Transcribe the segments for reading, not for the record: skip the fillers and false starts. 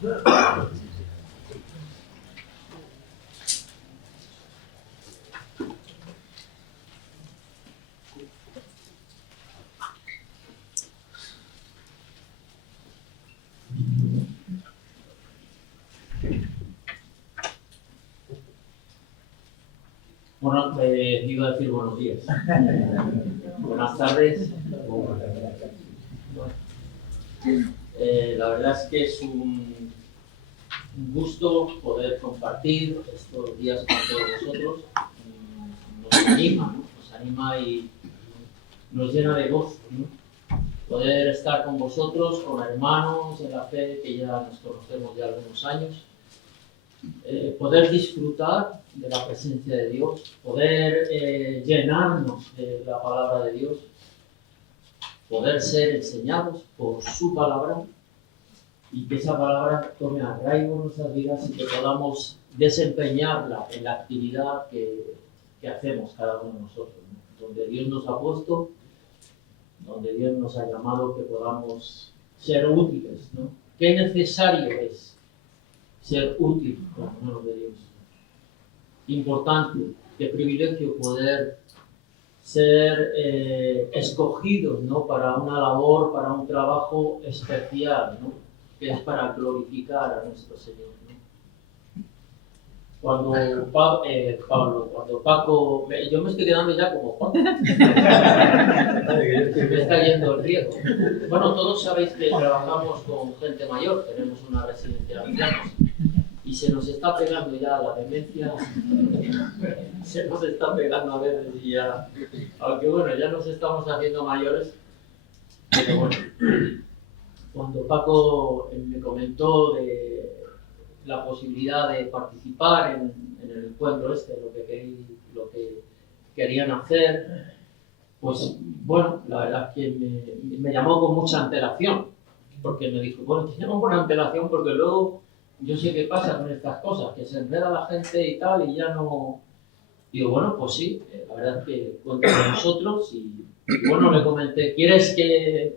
Bueno, iba a decir buenos días. Buenas tardes. La verdad es que es un gusto poder compartir estos días con todos vosotros. Nos anima y nos llena de gozo, ¿no? Poder estar con vosotros, con hermanos en la fe que ya nos conocemos de algunos años. Poder disfrutar de la presencia de Dios, poder llenarnos de la palabra de Dios, poder ser enseñados por su palabra y que esa palabra tome arraigo en nuestras vidas y que podamos desempeñarla en la actividad que hacemos cada uno de nosotros, ¿no? Donde Dios nos ha puesto, donde Dios nos ha llamado, que podamos ser útiles, ¿no? Qué necesario es ser útil con las manos de Dios. Importante, qué privilegio poder ser escogidos, ¿no? Para una labor, para un trabajo especial, ¿no? Que es para glorificar a nuestro Señor, ¿no? Cuando Paco, yo me estoy quedando ya como Paco. Me está yendo el riesgo. Bueno, todos sabéis que trabajamos con gente mayor, tenemos una residencia de ancianos. Y se nos está pegando ya la demencia, se nos está pegando a veces y ya, aunque bueno, ya nos estamos haciendo mayores, pero bueno, cuando Paco me comentó de la posibilidad de participar en el encuentro lo que querían hacer, pues bueno, la verdad es que me llamó con mucha antelación, porque me dijo, bueno, te llamo con antelación porque luego yo sé qué pasa con estas cosas, que se enreda la gente y tal, y ya no... Digo, bueno, pues sí, la verdad es que cuenta con nosotros y bueno, le comenté, ¿quieres que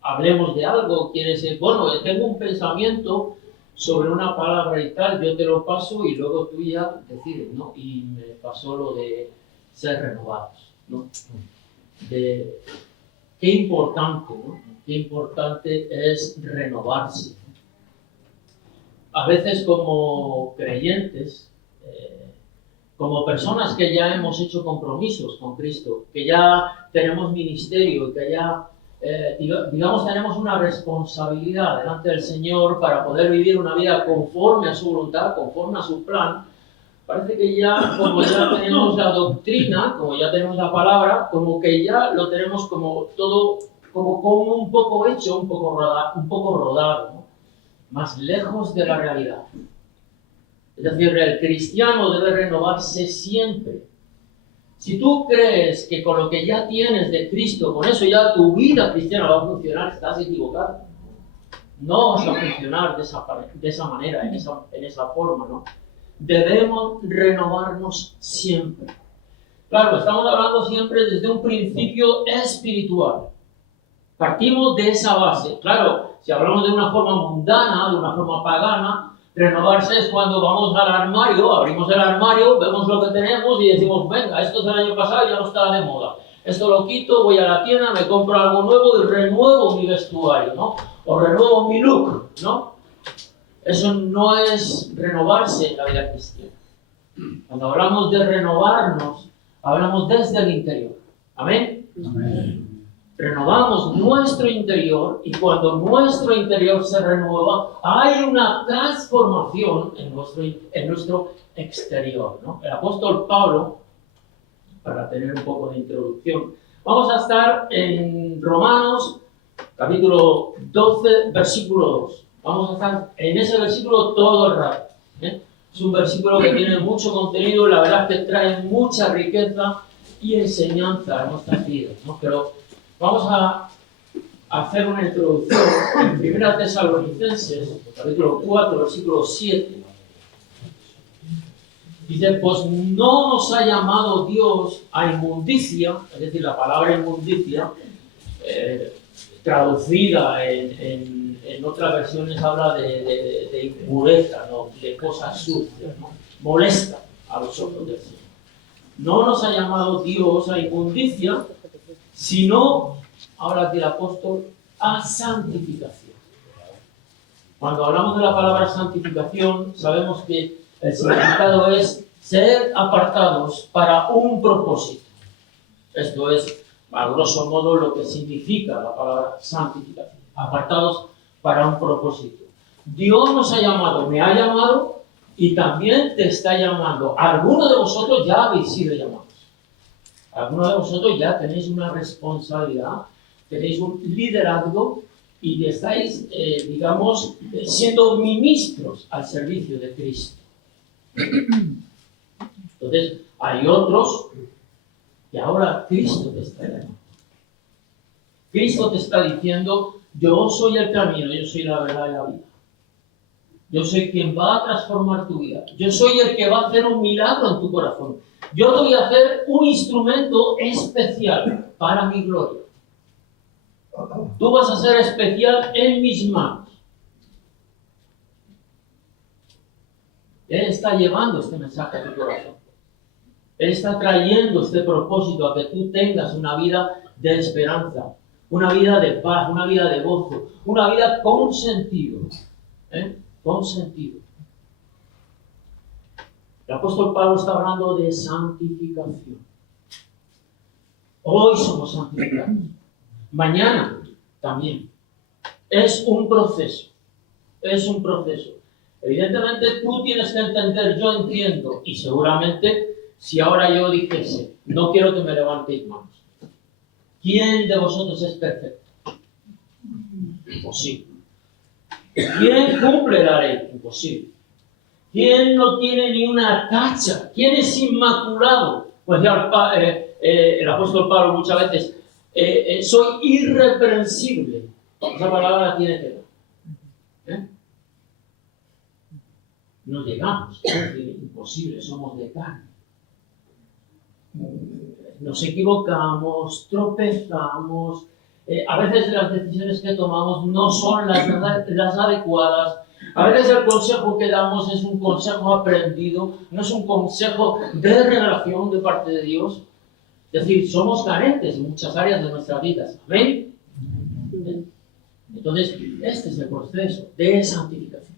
hablemos de algo? ¿Quieres...? Bueno, tengo un pensamiento sobre una palabra y tal, yo te lo paso y luego tú ya decides, ¿no? Y me pasó lo de ser renovados, ¿no? Qué importante, ¿no? Qué importante es renovarse. A veces como creyentes, como personas que ya hemos hecho compromisos con Cristo, que ya tenemos ministerio, que ya, digamos, tenemos una responsabilidad delante del Señor para poder vivir una vida conforme a su voluntad, conforme a su plan, parece que ya, como ya tenemos la doctrina, como ya tenemos la palabra, como que ya lo tenemos como todo, como un poco hecho, un poco rodado, ¿no? Más lejos de la realidad. Es decir, el cristiano debe renovarse siempre. Si tú crees que con lo que ya tienes de Cristo, con eso ya tu vida cristiana va a funcionar, estás equivocado. No vas a funcionar de esa manera, en esa forma, ¿no? Debemos renovarnos siempre. Claro, estamos hablando siempre desde un principio espiritual. Partimos de esa base. Claro, si hablamos de una forma mundana, de una forma pagana, renovarse es cuando vamos al armario, abrimos el armario, vemos lo que tenemos y decimos, venga, esto es del año pasado, ya no está de moda. Esto lo quito, voy a la tienda, me compro algo nuevo y renuevo mi vestuario, ¿no? O renuevo mi look, ¿no? Eso no es renovarse en la vida cristiana. Cuando hablamos de renovarnos, hablamos desde el interior. ¿Amén? Amén. Renovamos nuestro interior y cuando nuestro interior se renueva, hay una transformación en nuestro exterior, ¿no? El apóstol Pablo, para tener un poco de introducción, vamos a estar en Romanos, capítulo 12, versículo 2. Vamos a estar en ese versículo todo el rato, ¿eh? Es un versículo que tiene mucho contenido, la verdad es que trae mucha riqueza y enseñanza a nuestras vidas, ¿no? Pero vamos a hacer una introducción en 1 Tesalonicenses, capítulo 4, versículo 7. Dice, pues no nos ha llamado Dios a inmundicia, es decir, la palabra inmundicia, traducida en en otras versiones habla de impureza, ¿no? De cosas sucias, ¿no? Molesta a los ojos del Señor. No nos ha llamado Dios a inmundicia, sino, ahora aquí el apóstol, a santificación. Cuando hablamos de la palabra santificación, sabemos que el significado es ser apartados para un propósito. Esto es, a grosso modo, lo que significa la palabra santificación. Apartados para un propósito. Dios nos ha llamado, me ha llamado y también te está llamando. Algunos de vosotros ya habéis sido llamados. Algunos de vosotros ya tenéis una responsabilidad, tenéis un liderazgo y estáis, digamos, siendo ministros al servicio de Cristo. Entonces, hay otros que ahora Cristo te está llamando. Cristo te está diciendo, yo soy el camino, yo soy la verdad y la vida. Yo soy quien va a transformar tu vida. Yo soy el que va a hacer un milagro en tu corazón. Yo te voy a hacer un instrumento especial para mi gloria. Tú vas a ser especial en mis manos. Él está llevando este mensaje a tu corazón. Él está trayendo este propósito a que tú tengas una vida de esperanza, una vida de paz, una vida de gozo, una vida con sentido. Con sentido. El apóstol Pablo está hablando de santificación. Hoy somos santificados. Mañana también. Es un proceso. Es un proceso. Evidentemente tú tienes que entender, yo entiendo, y seguramente si ahora yo dijese, no quiero que me levantéis manos. ¿Quién de vosotros es perfecto? Imposible. ¿Quién cumple la ley? Imposible. ¿Quién no tiene ni una tacha? ¿Quién es inmaculado? Pues ya el apóstol Pablo muchas veces, soy irreprensible. Esa palabra la tiene que dar. No llegamos, es imposible, somos de carne. Nos equivocamos, tropezamos. A veces las decisiones que tomamos no son las adecuadas. A veces el consejo que damos es un consejo aprendido, no es un consejo de revelación de parte de Dios. Es decir, somos carentes en muchas áreas de nuestras vidas. ¿Amén? Entonces, este es el proceso de santificación.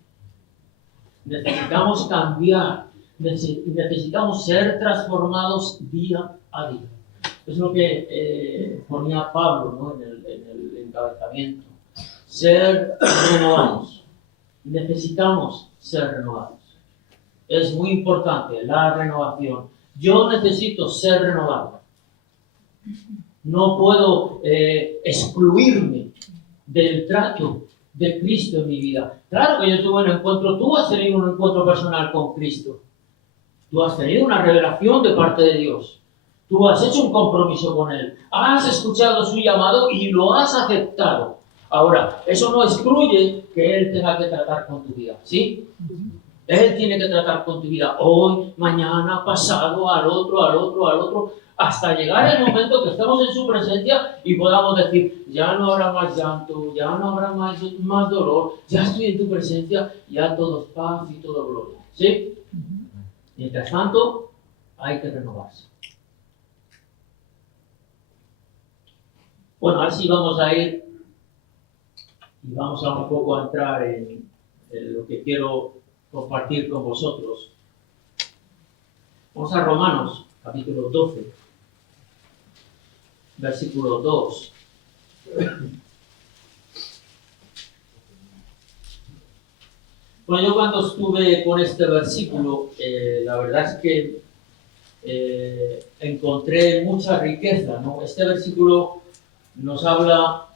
Necesitamos cambiar, necesitamos ser transformados día a día. Es lo que ponía Pablo, ¿no? en el encabezamiento. Ser renovados. Necesitamos ser renovados. Es muy importante la renovación. Yo necesito ser renovado. No puedo excluirme del trato de Cristo en mi vida. Claro que yo tuve un encuentro, tú has tenido un encuentro personal con Cristo. Tú has tenido una revelación de parte de Dios. Tú has hecho un compromiso con Él. Has escuchado su llamado y lo has aceptado. Ahora, eso no excluye que Él tenga que tratar con tu vida, ¿sí? Él tiene que tratar con tu vida hoy, mañana, pasado, al otro, hasta llegar el momento que estamos en su presencia y podamos decir, ya no habrá más llanto, ya no habrá más dolor, ya estoy en tu presencia, ya todo es paz y todo gloria, ¿sí? Mientras tanto, hay que renovarse. Bueno, ahora sí vamos a ir y vamos a un poco a entrar en lo que quiero compartir con vosotros. Vamos a Romanos, capítulo 12, versículo 2. Bueno, yo cuando estuve con este versículo, la verdad es que encontré mucha riqueza, ¿no? Este versículo nos habla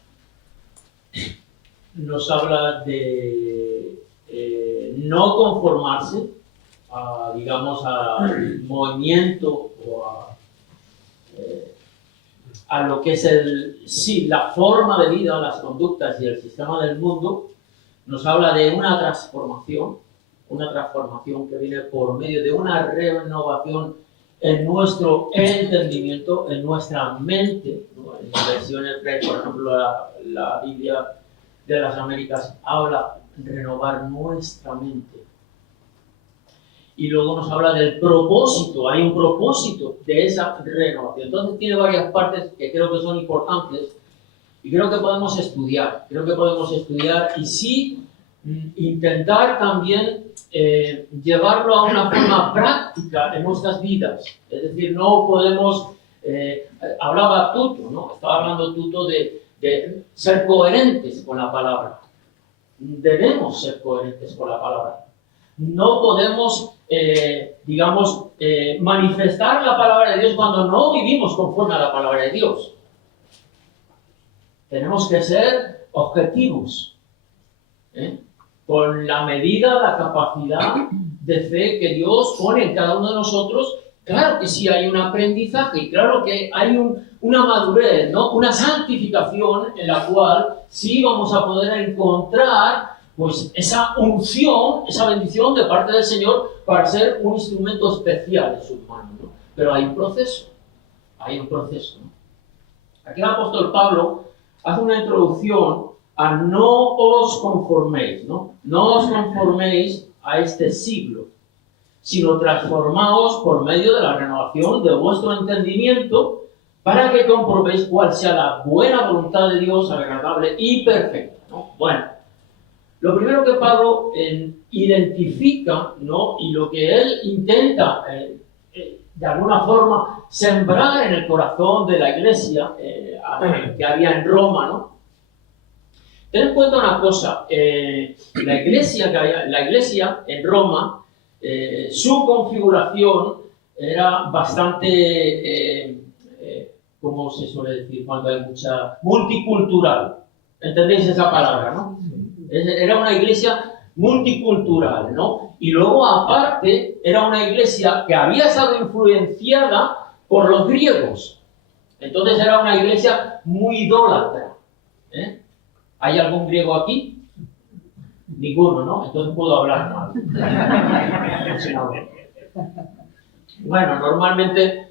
de no conformarse digamos, al movimiento o a lo que es la forma de vida, las conductas y el sistema del mundo. Nos habla de una transformación que viene por medio de una renovación en nuestro entendimiento, en nuestra mente, ¿no? En versiones, por ejemplo, la Biblia de las Américas habla de renovar nuestra mente. Y luego nos habla del propósito, hay un propósito de esa renovación. Entonces tiene varias partes que creo que son importantes y creo que podemos estudiar. Y sí intentar también llevarlo a una forma práctica en nuestras vidas. Es decir, no podemos, hablaba Tuto, ¿no? Estaba hablando Tuto de ser coherentes con la palabra. Debemos ser coherentes con la palabra. No podemos, manifestar la palabra de Dios cuando no vivimos conforme a la palabra de Dios. Tenemos que ser objetivos, con la medida, la capacidad de fe que Dios pone en cada uno de nosotros. Claro que sí hay un aprendizaje y claro que hay una madurez, ¿no? Una santificación en la cual sí vamos a poder encontrar pues esa unción, esa bendición de parte del Señor para ser un instrumento especial en sus manos, ¿no? Pero hay un proceso, ¿no? Aquí el apóstol Pablo hace una introducción a no os conforméis, ¿no? No os conforméis a este siglo, sino transformaos por medio de la renovación de vuestro entendimiento para que comprobéis cuál sea la buena voluntad de Dios, agradable y perfecta, ¿no? Bueno, lo primero que Pablo identifica, ¿no? Y lo que él intenta, de alguna forma, sembrar en el corazón de la iglesia que había en Roma, ¿no? Ten en cuenta una cosa, la iglesia en Roma, su configuración era bastante, ¿cómo se suele decir cuando hay mucha? Multicultural. ¿Entendéis esa palabra, no? Era una iglesia multicultural, ¿no? Y luego, aparte, era una iglesia que había estado influenciada por los griegos. Entonces era una iglesia muy idólatra. ¿Hay algún griego aquí? Ninguno, ¿no? Entonces puedo hablar mal. Bueno, normalmente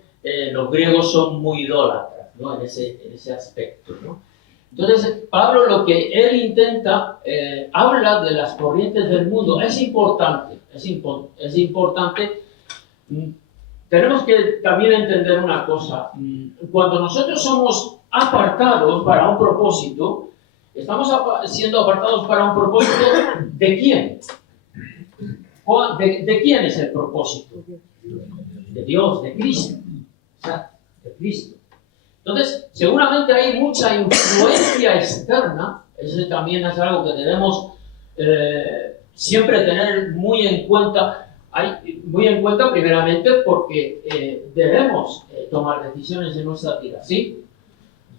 los griegos son muy idólatras, ¿no? En ese aspecto, ¿no? Entonces, Pablo lo que él intenta, habla de las corrientes del mundo. Es importante. Tenemos que también entender una cosa. Cuando nosotros somos apartados para un propósito, estamos siendo apartados para un propósito ¿de quién? ¿De quién es el propósito? De Dios, de Cristo. O sea, de Cristo. Entonces, seguramente hay mucha influencia externa. Eso también es algo que debemos siempre tener muy en cuenta. Muy en cuenta primeramente porque debemos tomar decisiones en nuestra vida, ¿sí?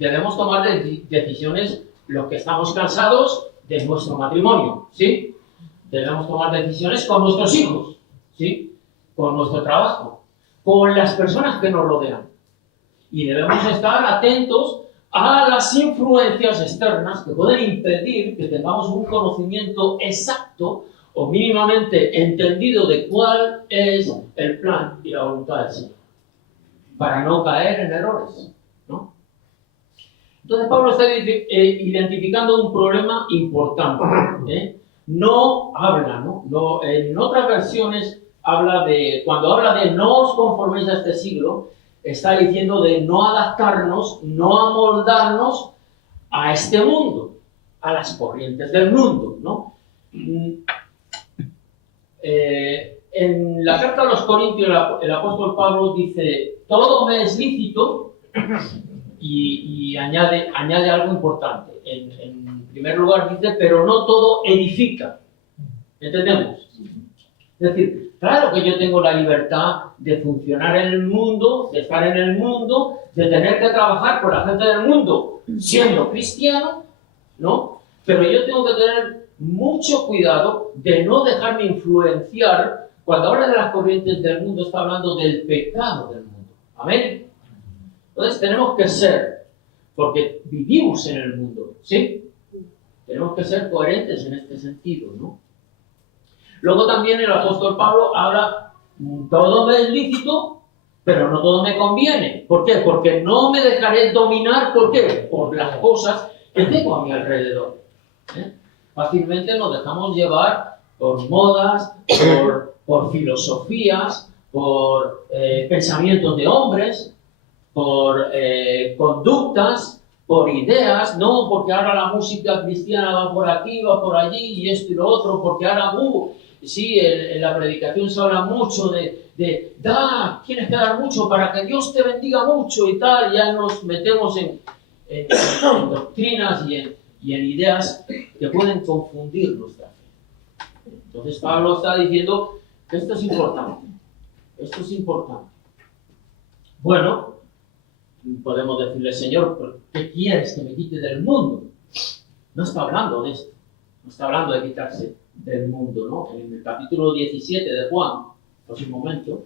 Debemos tomar decisiones los que estamos cansados de nuestro matrimonio, ¿sí? Debemos tomar decisiones con nuestros hijos, ¿sí? Con nuestro trabajo, con las personas que nos rodean. Y debemos estar atentos a las influencias externas que pueden impedir que tengamos un conocimiento exacto o mínimamente entendido de cuál es el plan y la voluntad del Señor, para no caer en errores, ¿no? Entonces Pablo está identificando un problema importante, No habla, ¿no? En otras versiones cuando habla de no os conforméis a este siglo, está diciendo de no adaptarnos, no amoldarnos a este mundo, a las corrientes del mundo, ¿no? En la carta a los Corintios el apóstol Pablo dice, todo me es lícito, y añade algo importante. En primer lugar dice, pero no todo edifica. ¿Entendemos? Es decir, claro que yo tengo la libertad de funcionar en el mundo, de estar en el mundo, de tener que trabajar con la gente del mundo, siendo cristiano, ¿no? Pero yo tengo que tener mucho cuidado de no dejarme influenciar. Cuando habla de las corrientes del mundo, está hablando del pecado del mundo. ¿Amén? Entonces tenemos que ser, porque vivimos en el mundo, ¿sí? Tenemos que ser coherentes en este sentido, ¿no? Luego también el apóstol Pablo habla, todo me es lícito, pero no todo me conviene. ¿Por qué? Porque no me dejaré dominar, ¿por qué? Por las cosas que tengo a mi alrededor. Fácilmente nos dejamos llevar por modas, por filosofías, por pensamientos de hombres, por conductas, por ideas, no porque ahora la música cristiana va por aquí, va por allí, y esto y lo otro, porque ahora, sí, en la predicación se habla mucho de tienes que dar mucho para que Dios te bendiga mucho y tal, ya nos metemos en doctrinas y en ideas que pueden confundir nuestra fe. Entonces Pablo está diciendo que esto es importante, esto es importante. Bueno, podemos decirle, Señor, ¿qué quieres que me quite del mundo? No está hablando de esto, no está hablando de quitarse del mundo, ¿no? En el capítulo 17 de Juan, pues un momento,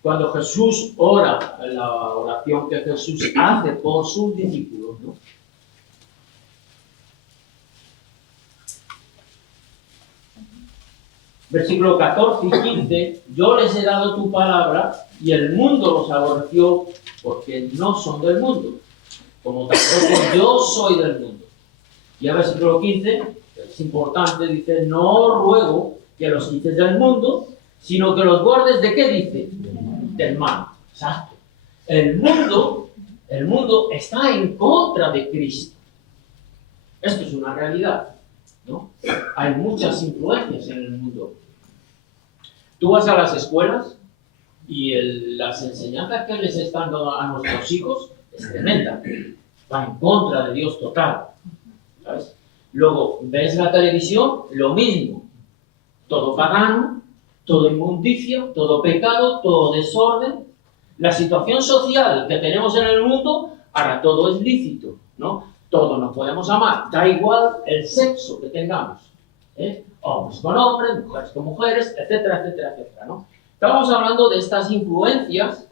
cuando Jesús ora, la oración que Jesús hace por sus discípulos, ¿no? Versículo 14 y 15, yo les he dado tu palabra y el mundo los aborreció porque no son del mundo, como tampoco yo soy del mundo. Y el versículo 15, es importante, dice, no ruego que los quites del mundo, sino que los guardes ¿de qué dice? Del mal. Exacto. El mundo está en contra de Cristo. Esto es una realidad, ¿no? Hay muchas influencias en el mundo. Tú vas a las escuelas y las enseñanzas que les están dando a nuestros hijos es tremenda. Va en contra de Dios total, ¿sabes? Luego, ves la televisión, lo mismo. Todo pagano, todo inmundicia, todo pecado, todo desorden. La situación social que tenemos en el mundo, ahora todo es lícito, ¿no? Todos nos podemos amar, da igual el sexo que tengamos, hombres con hombres, mujeres con mujeres, etcétera, etcétera, etcétera, ¿no? Estamos hablando de estas influencias,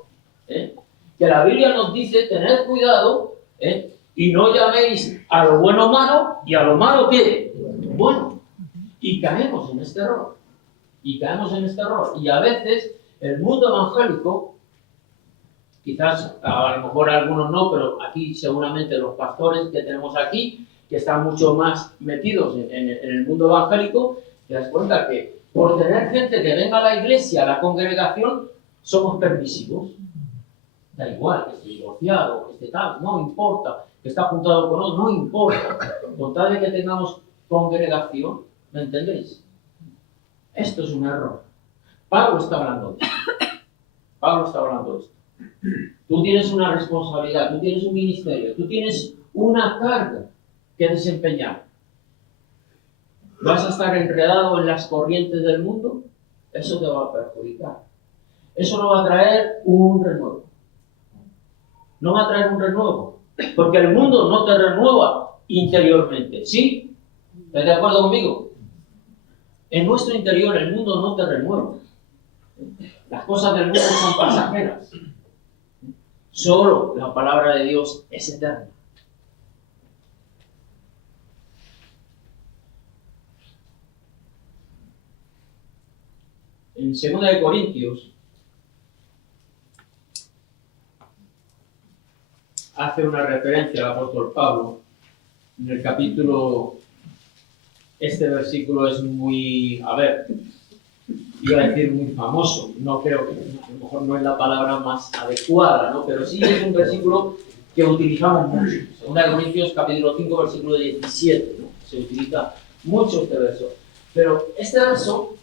que la Biblia nos dice, tened cuidado, y no llaméis a lo bueno malo y a lo malo ¿qué? Bueno. Y caemos en este error. Y a veces el mundo evangélico, quizás a lo mejor algunos no, pero aquí seguramente los pastores que tenemos aquí, que están mucho más metidos en el mundo evangélico, te das cuenta que por tener gente que venga a la iglesia, a la congregación, somos permisivos. Da igual que esté divorciado, que esté tal, no importa, que está juntado con otros, no importa. Con tal de que tengamos congregación, ¿me entendéis? Esto es un error. Pablo está hablando de esto. Tú tienes una responsabilidad, tú tienes un ministerio, tú tienes una carga que desempeñar. ¿Vas a estar enredado en las corrientes del mundo? Eso te va a perjudicar. Eso no va a traer un renuevo. No va a traer un renuevo. Porque el mundo no te renueva interiormente. ¿Sí? ¿Estás de acuerdo conmigo? En nuestro interior el mundo no te renueva. Las cosas del mundo son pasajeras. Solo la palabra de Dios es eterna. En 2 de Corintios hace una referencia al apóstol Pablo en el capítulo. Este versículo es muy, iba a decir muy famoso, no creo que, a lo mejor no es la palabra más adecuada, ¿no? Pero sí es un versículo que utilizamos mucho. 2 de Corintios capítulo 5, versículo 17, ¿no? Se utiliza mucho este verso. Pero este verso,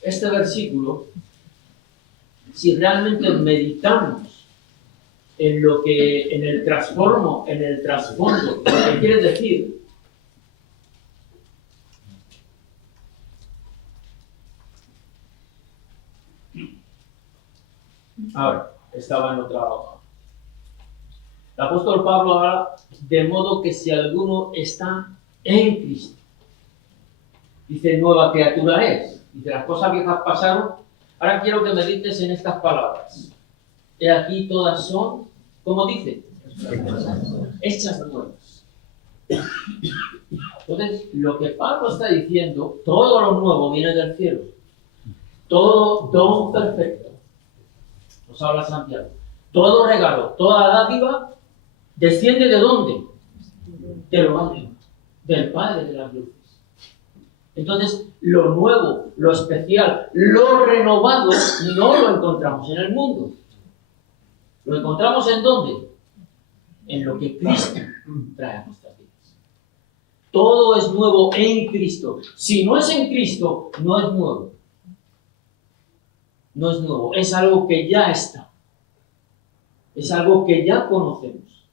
este versículo, si realmente meditamos en el trasfondo, lo que quiere decir, ahora, estaba en otra hoja. El apóstol Pablo habla de modo que si alguno está en Cristo, dice, nueva criatura es. Dice, las cosas viejas pasaron. Ahora quiero que medites en estas palabras. He aquí todas son, ¿cómo dice? Hechas nuevas. Entonces, lo que Pablo está diciendo, todo lo nuevo viene del cielo. Todo don perfecto. Nos habla Santiago. Todo regalo, toda dádiva, ¿desciende de dónde? De lo alto, del Padre de las luces. Entonces, lo nuevo, lo especial, lo renovado, no lo encontramos en el mundo. ¿Lo encontramos en dónde? En lo que Cristo trae a nuestras vidas. Todo es nuevo en Cristo. Si no es en Cristo, no es nuevo. No es nuevo, es algo que ya está. Es algo que ya conocemos.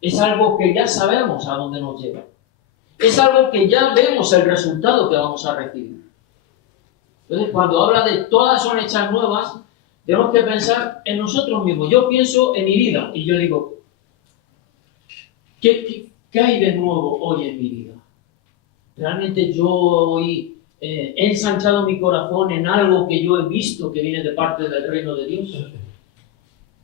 Es algo que ya sabemos a dónde nos lleva. Es algo que ya vemos el resultado que vamos a recibir. Entonces, cuando habla de todas son hechas nuevas, tenemos que pensar en nosotros mismos. Yo pienso en mi vida y yo digo, ¿qué hay de nuevo hoy en mi vida? Realmente yo hoy he ensanchado mi corazón en algo que yo he visto que viene de parte del reino de Dios.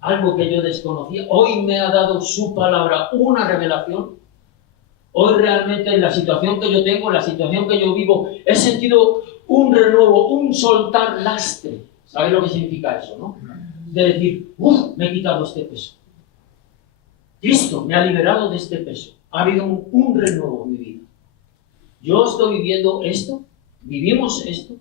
Algo que yo desconocía. Hoy me ha dado su palabra una revelación. Hoy realmente en la situación que yo tengo, en la situación que yo vivo, he sentido un renuevo, un soltar lastre. ¿Sabéis lo que significa eso, no? De decir, me he quitado este peso. Cristo me ha liberado de este peso. Ha habido un renuevo en mi vida. Yo estoy viviendo esto. ¿Vivimos esto?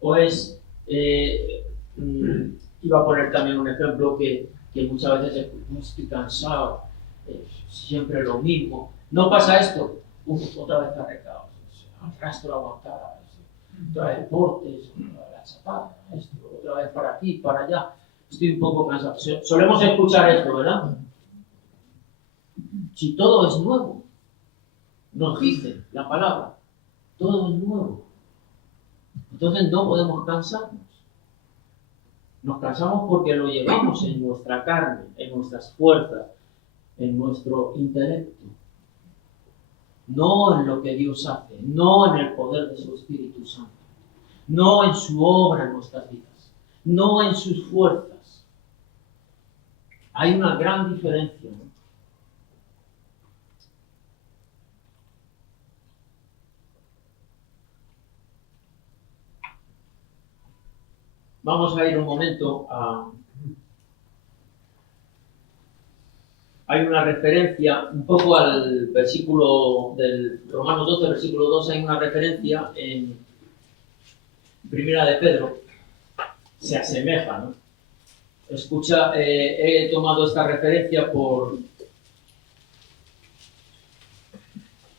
O es... iba a poner también un ejemplo que muchas veces estoy cansado. Siempre lo mismo. ¿No pasa esto? Otra vez cargado. Arrastro aguantar. Otra vez deportes, la chapada, esto, otra vez para aquí, para allá. Estoy un poco cansado. Solemos escuchar esto, ¿verdad? Si todo es nuevo, nos dice la palabra, todo es nuevo. Entonces no podemos cansarnos. Nos cansamos porque lo llevamos en nuestra carne, en nuestras fuerzas, en nuestro intelecto. No en lo que Dios hace, no en el poder de su Espíritu Santo, no en su obra en nuestras vidas, no en sus fuerzas. Hay una gran diferencia, ¿no? Vamos a ir un momento a... Hay una referencia un poco al versículo del Romanos 12, versículo 2, hay una referencia en Primera de Pedro, se asemeja, ¿no? Escucha, he tomado esta referencia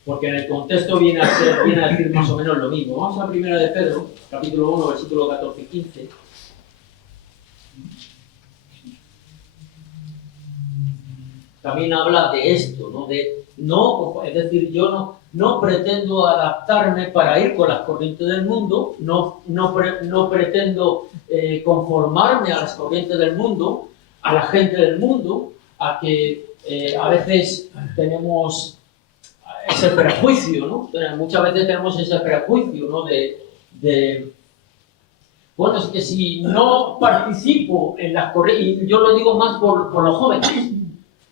porque en el contexto viene a decir más o menos lo mismo. Vamos a Primera de Pedro, capítulo 1, versículo 14 y 15. También habla de esto, ¿no? Es decir, yo no pretendo adaptarme para ir con las corrientes del mundo, no pretendo conformarme a las corrientes del mundo, a la gente del mundo, a que a veces tenemos ese prejuicio, ¿no? Muchas veces tenemos ese prejuicio, ¿no? Bueno, es que si no participo en las corrientes, y yo lo digo más por los jóvenes,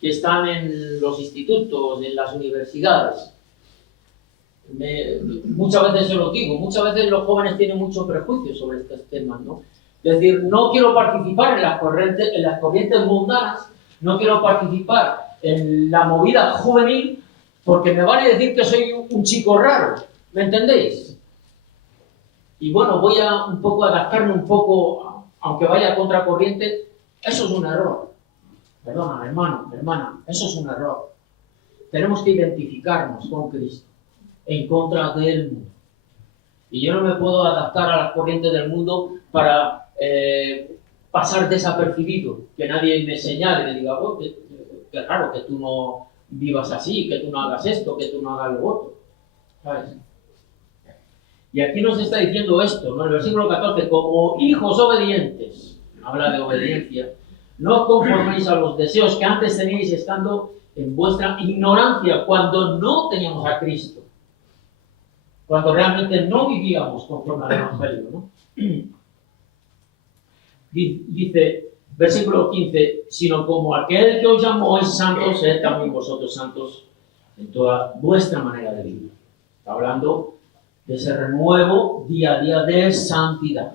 que están en los institutos, en las universidades. Muchas veces se lo digo, muchas veces los jóvenes tienen mucho prejuicio sobre estos temas, ¿no? Es decir, no quiero participar en las corrientes mundanas, no quiero participar en la movida juvenil, porque me van a decir que soy un chico raro, ¿me entendéis? Y bueno, voy a un poco adaptarme un poco, aunque vaya a contracorriente, eso es un error. Perdona, hermano, hermana, eso es un error. Tenemos que identificarnos con Cristo en contra del mundo. Y yo no me puedo adaptar a las corrientes del mundo para pasar desapercibido, que nadie me señale, me diga, oh, qué raro que tú no vivas así, que tú no hagas esto, que tú no hagas lo otro. ¿Sabes? Y aquí nos está diciendo esto, ¿no? En el versículo 14, como hijos obedientes, habla de obediencia, no os conforméis a los deseos que antes teníais estando en vuestra ignorancia, cuando no teníamos a Cristo. Cuando realmente no vivíamos conforme al Evangelio, ¿no? Dice, versículo 15, sino como aquel que os llamó es santo, sed también vosotros santos en toda vuestra manera de vivir. Está hablando de ese renuevo día a día de santidad.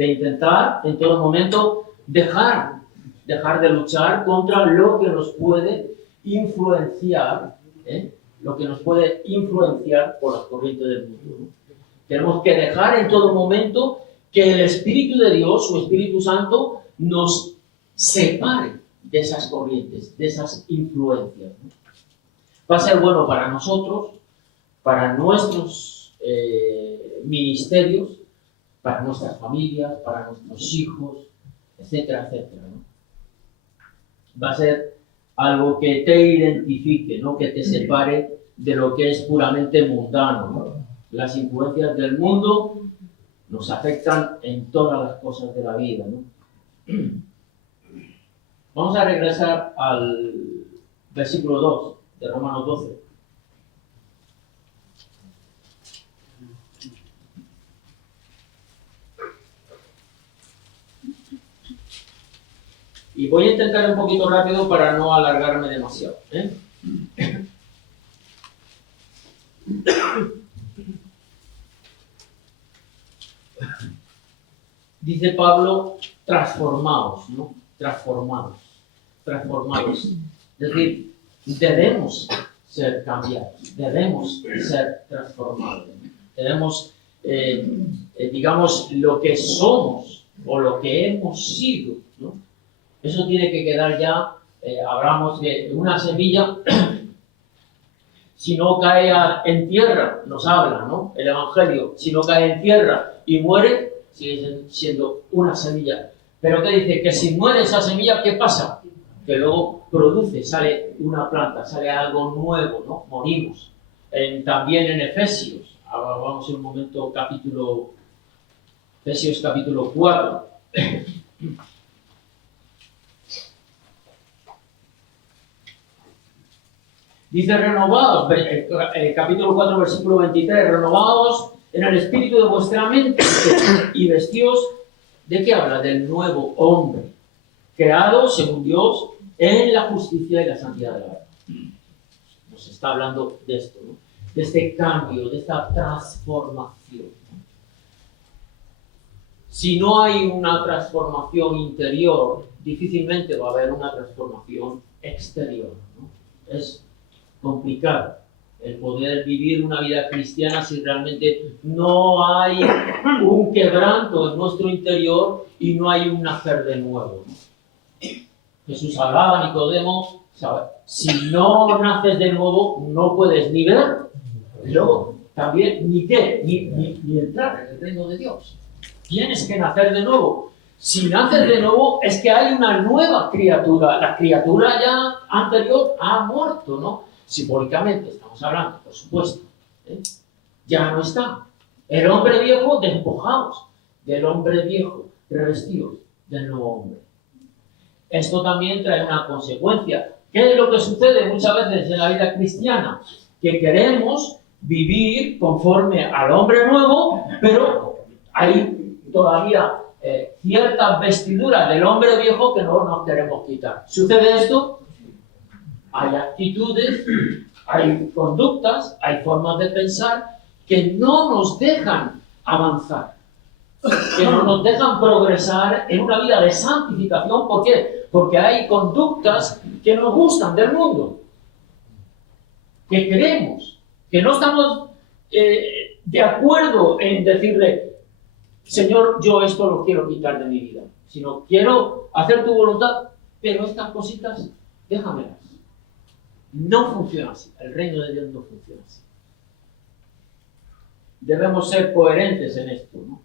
de intentar en todo momento dejar de luchar contra lo que nos puede influenciar, lo que nos puede influenciar por las corrientes del mundo, ¿no? Tenemos que dejar en todo momento que el Espíritu de Dios, su Espíritu Santo, nos separe de esas corrientes, de esas influencias, ¿no? Va a ser bueno para nosotros, para nuestros ministerios, para nuestras familias, para nuestros hijos, etcétera, etcétera, ¿no? Va a ser algo que te identifique, ¿no? Que te separe de lo que es puramente mundano, ¿no? Las influencias del mundo nos afectan en todas las cosas de la vida, ¿no? Vamos a regresar al versículo 2 de Romanos 12. Y voy a intentar un poquito rápido para no alargarme demasiado, ¿eh? Dice Pablo, transformados, ¿no? Transformados. Es decir, debemos ser cambiados, debemos ser transformados. Debemos, digamos, lo que somos o lo que hemos sido, ¿no? Eso tiene que quedar ya, hablamos de una semilla, si no cae en tierra, nos habla, ¿no? El Evangelio, si no cae en tierra y muere, sigue siendo una semilla. Pero ¿qué dice? Que si muere esa semilla, ¿qué pasa? Que luego produce, sale una planta, sale algo nuevo, ¿no? Morimos. También en Efesios, ahora vamos en un momento Efesios capítulo 4. Dice renovados, capítulo 4, versículo 23, renovados en el espíritu de vuestra mente y vestidos, ¿de qué habla? Del nuevo hombre, creado según Dios en la justicia y la santidad de la verdad. Nos está hablando de esto, ¿no? De este cambio, de esta transformación. Si no hay una transformación interior, difícilmente va a haber una transformación exterior, ¿no? Es complicado el poder vivir una vida cristiana si realmente no hay un quebranto en nuestro interior y no hay un nacer de nuevo, ¿no? Jesús hablaba a Nicodemo, ¿sabe? Si no naces de nuevo, no puedes ni ver, luego también ni entrar en el reino de Dios. Tienes que nacer de nuevo. Si naces de nuevo, es que hay una nueva criatura. La criatura ya anterior ha muerto, ¿no? Simbólicamente estamos hablando, por supuesto, ¿eh? Ya no está. El hombre viejo, despojados del hombre viejo, revestidos del nuevo hombre. Esto también trae una consecuencia. ¿Qué es lo que sucede muchas veces en la vida cristiana? Que queremos vivir conforme al hombre nuevo, pero hay todavía ciertas vestiduras del hombre viejo que no nos queremos quitar. ¿Sucede esto? Hay actitudes, hay conductas, hay formas de pensar que no nos dejan avanzar, que no nos dejan progresar en una vida de santificación. ¿Por qué? Porque hay conductas que nos gustan del mundo, que queremos, que no estamos de acuerdo en decirle, Señor, yo esto lo quiero quitar de mi vida, sino quiero hacer tu voluntad, pero estas cositas, déjamelas. No funciona así, el reino de Dios no funciona así. Debemos ser coherentes en esto, ¿no?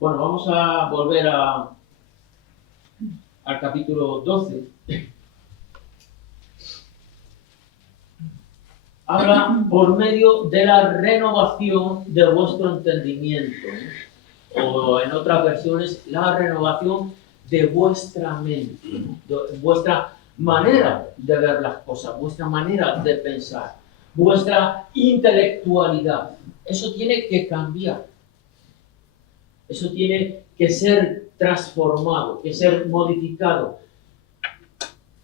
Bueno, vamos a volver al capítulo 12. Habla por medio de la renovación de vuestro entendimiento, ¿no? O en otras versiones, la renovación de vuestra mente, ¿no? De vuestra manera de ver las cosas, vuestra manera de pensar, vuestra intelectualidad. Eso tiene que cambiar. Eso tiene que ser transformado, que ser modificado.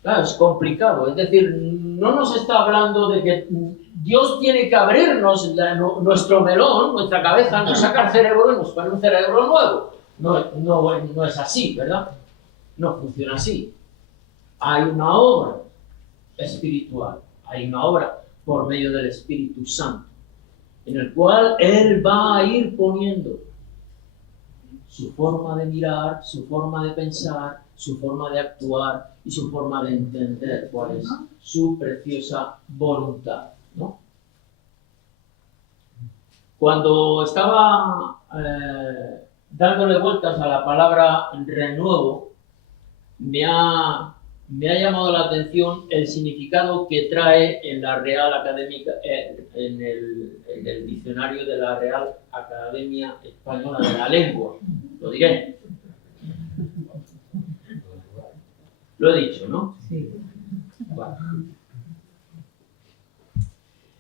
Claro, es complicado. Es decir, no nos está hablando de que Dios tiene que abrirnos nuestro melón, nuestra cabeza, nos saca el cerebro y nos pone un cerebro nuevo. no es así, ¿verdad? No funciona así. Hay una obra espiritual, hay una obra por medio del Espíritu Santo, en el cual Él va a ir poniendo su forma de mirar, su forma de pensar, su forma de actuar y su forma de entender cuál es su preciosa voluntad, ¿no? Cuando estaba dándole vueltas a la palabra renuevo, me ha llamado la atención el significado que trae en la Real Académica, en el diccionario de la Real Academia Española de la Lengua. Lo diré. Lo he dicho, ¿no? Sí. Vale.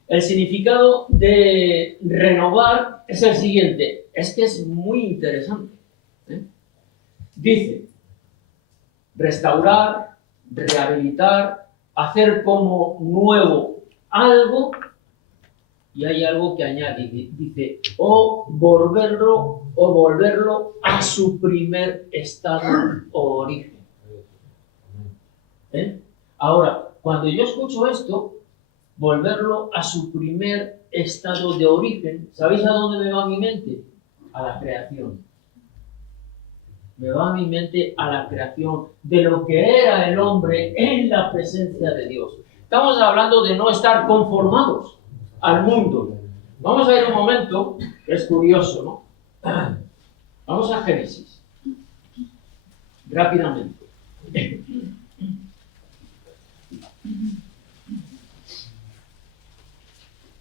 El significado de renovar es el siguiente. Es que es muy interesante. Dice, restaurar, rehabilitar, hacer como nuevo algo, y hay algo que añade, dice, o volverlo a su primer estado o origen. Ahora, cuando yo escucho esto, volverlo a su primer estado de origen, ¿sabéis a dónde me va mi mente? A la creación. Me va a mi mente a la creación de lo que era el hombre en la presencia de Dios. Estamos hablando de no estar conformados al mundo. Vamos a ver un momento, que es curioso, ¿no? Vamos a Génesis. Rápidamente.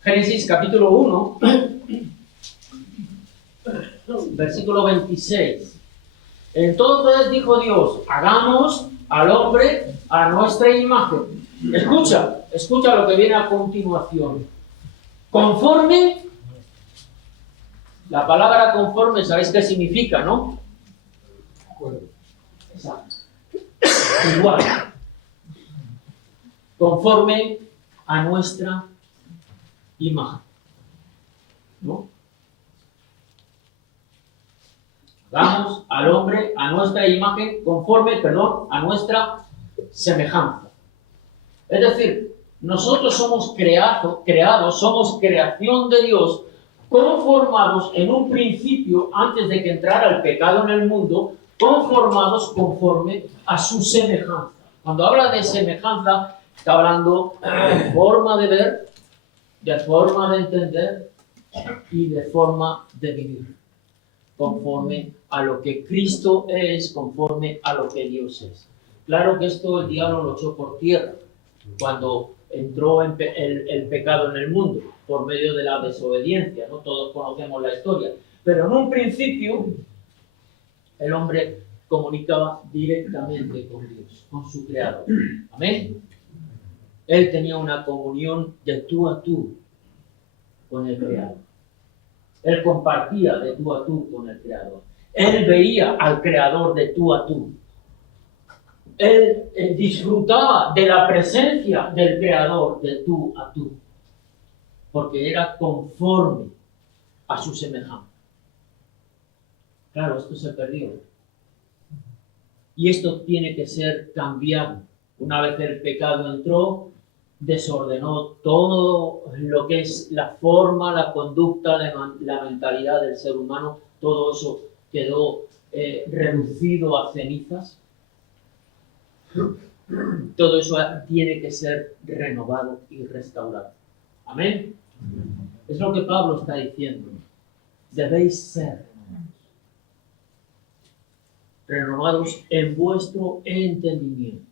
Génesis capítulo 1, versículo 26. Entonces dijo Dios, hagamos al hombre a nuestra imagen. Escucha lo que viene a continuación. Conforme, la palabra conforme, ¿sabéis qué significa, no? Exacto. Igual. Conforme a nuestra imagen, ¿no? Hagamos al hombre a nuestra imagen, conforme, a nuestra semejanza. Es decir, nosotros somos creados, somos creación de Dios, conformados en un principio, antes de que entrara el pecado en el mundo, conformados conforme a su semejanza. Cuando habla de semejanza, está hablando de forma de ver, de forma de entender y de forma de vivir, conforme a lo que Cristo es, conforme a lo que Dios es. Claro que esto el diablo lo echó por tierra cuando entró el pecado en el mundo, por medio de la desobediencia, ¿no? Todos conocemos la historia. Pero en un principio, el hombre comunicaba directamente con Dios, con su Creador. Amén. Él tenía una comunión de tú a tú con el Creador. Él compartía de tú a tú con el Creador. Él veía al Creador de tú a tú. Él disfrutaba de la presencia del Creador de tú a tú, porque era conforme a su semejanza. Claro, esto se perdió. Y esto tiene que ser cambiado. Una vez el pecado entró, desordenó todo lo que es la forma, la conducta, la mentalidad del ser humano. Todo eso quedó reducido a cenizas. Todo eso tiene que ser renovado y restaurado. Amén. Es lo que Pablo está diciendo. Debéis ser renovados en vuestro entendimiento.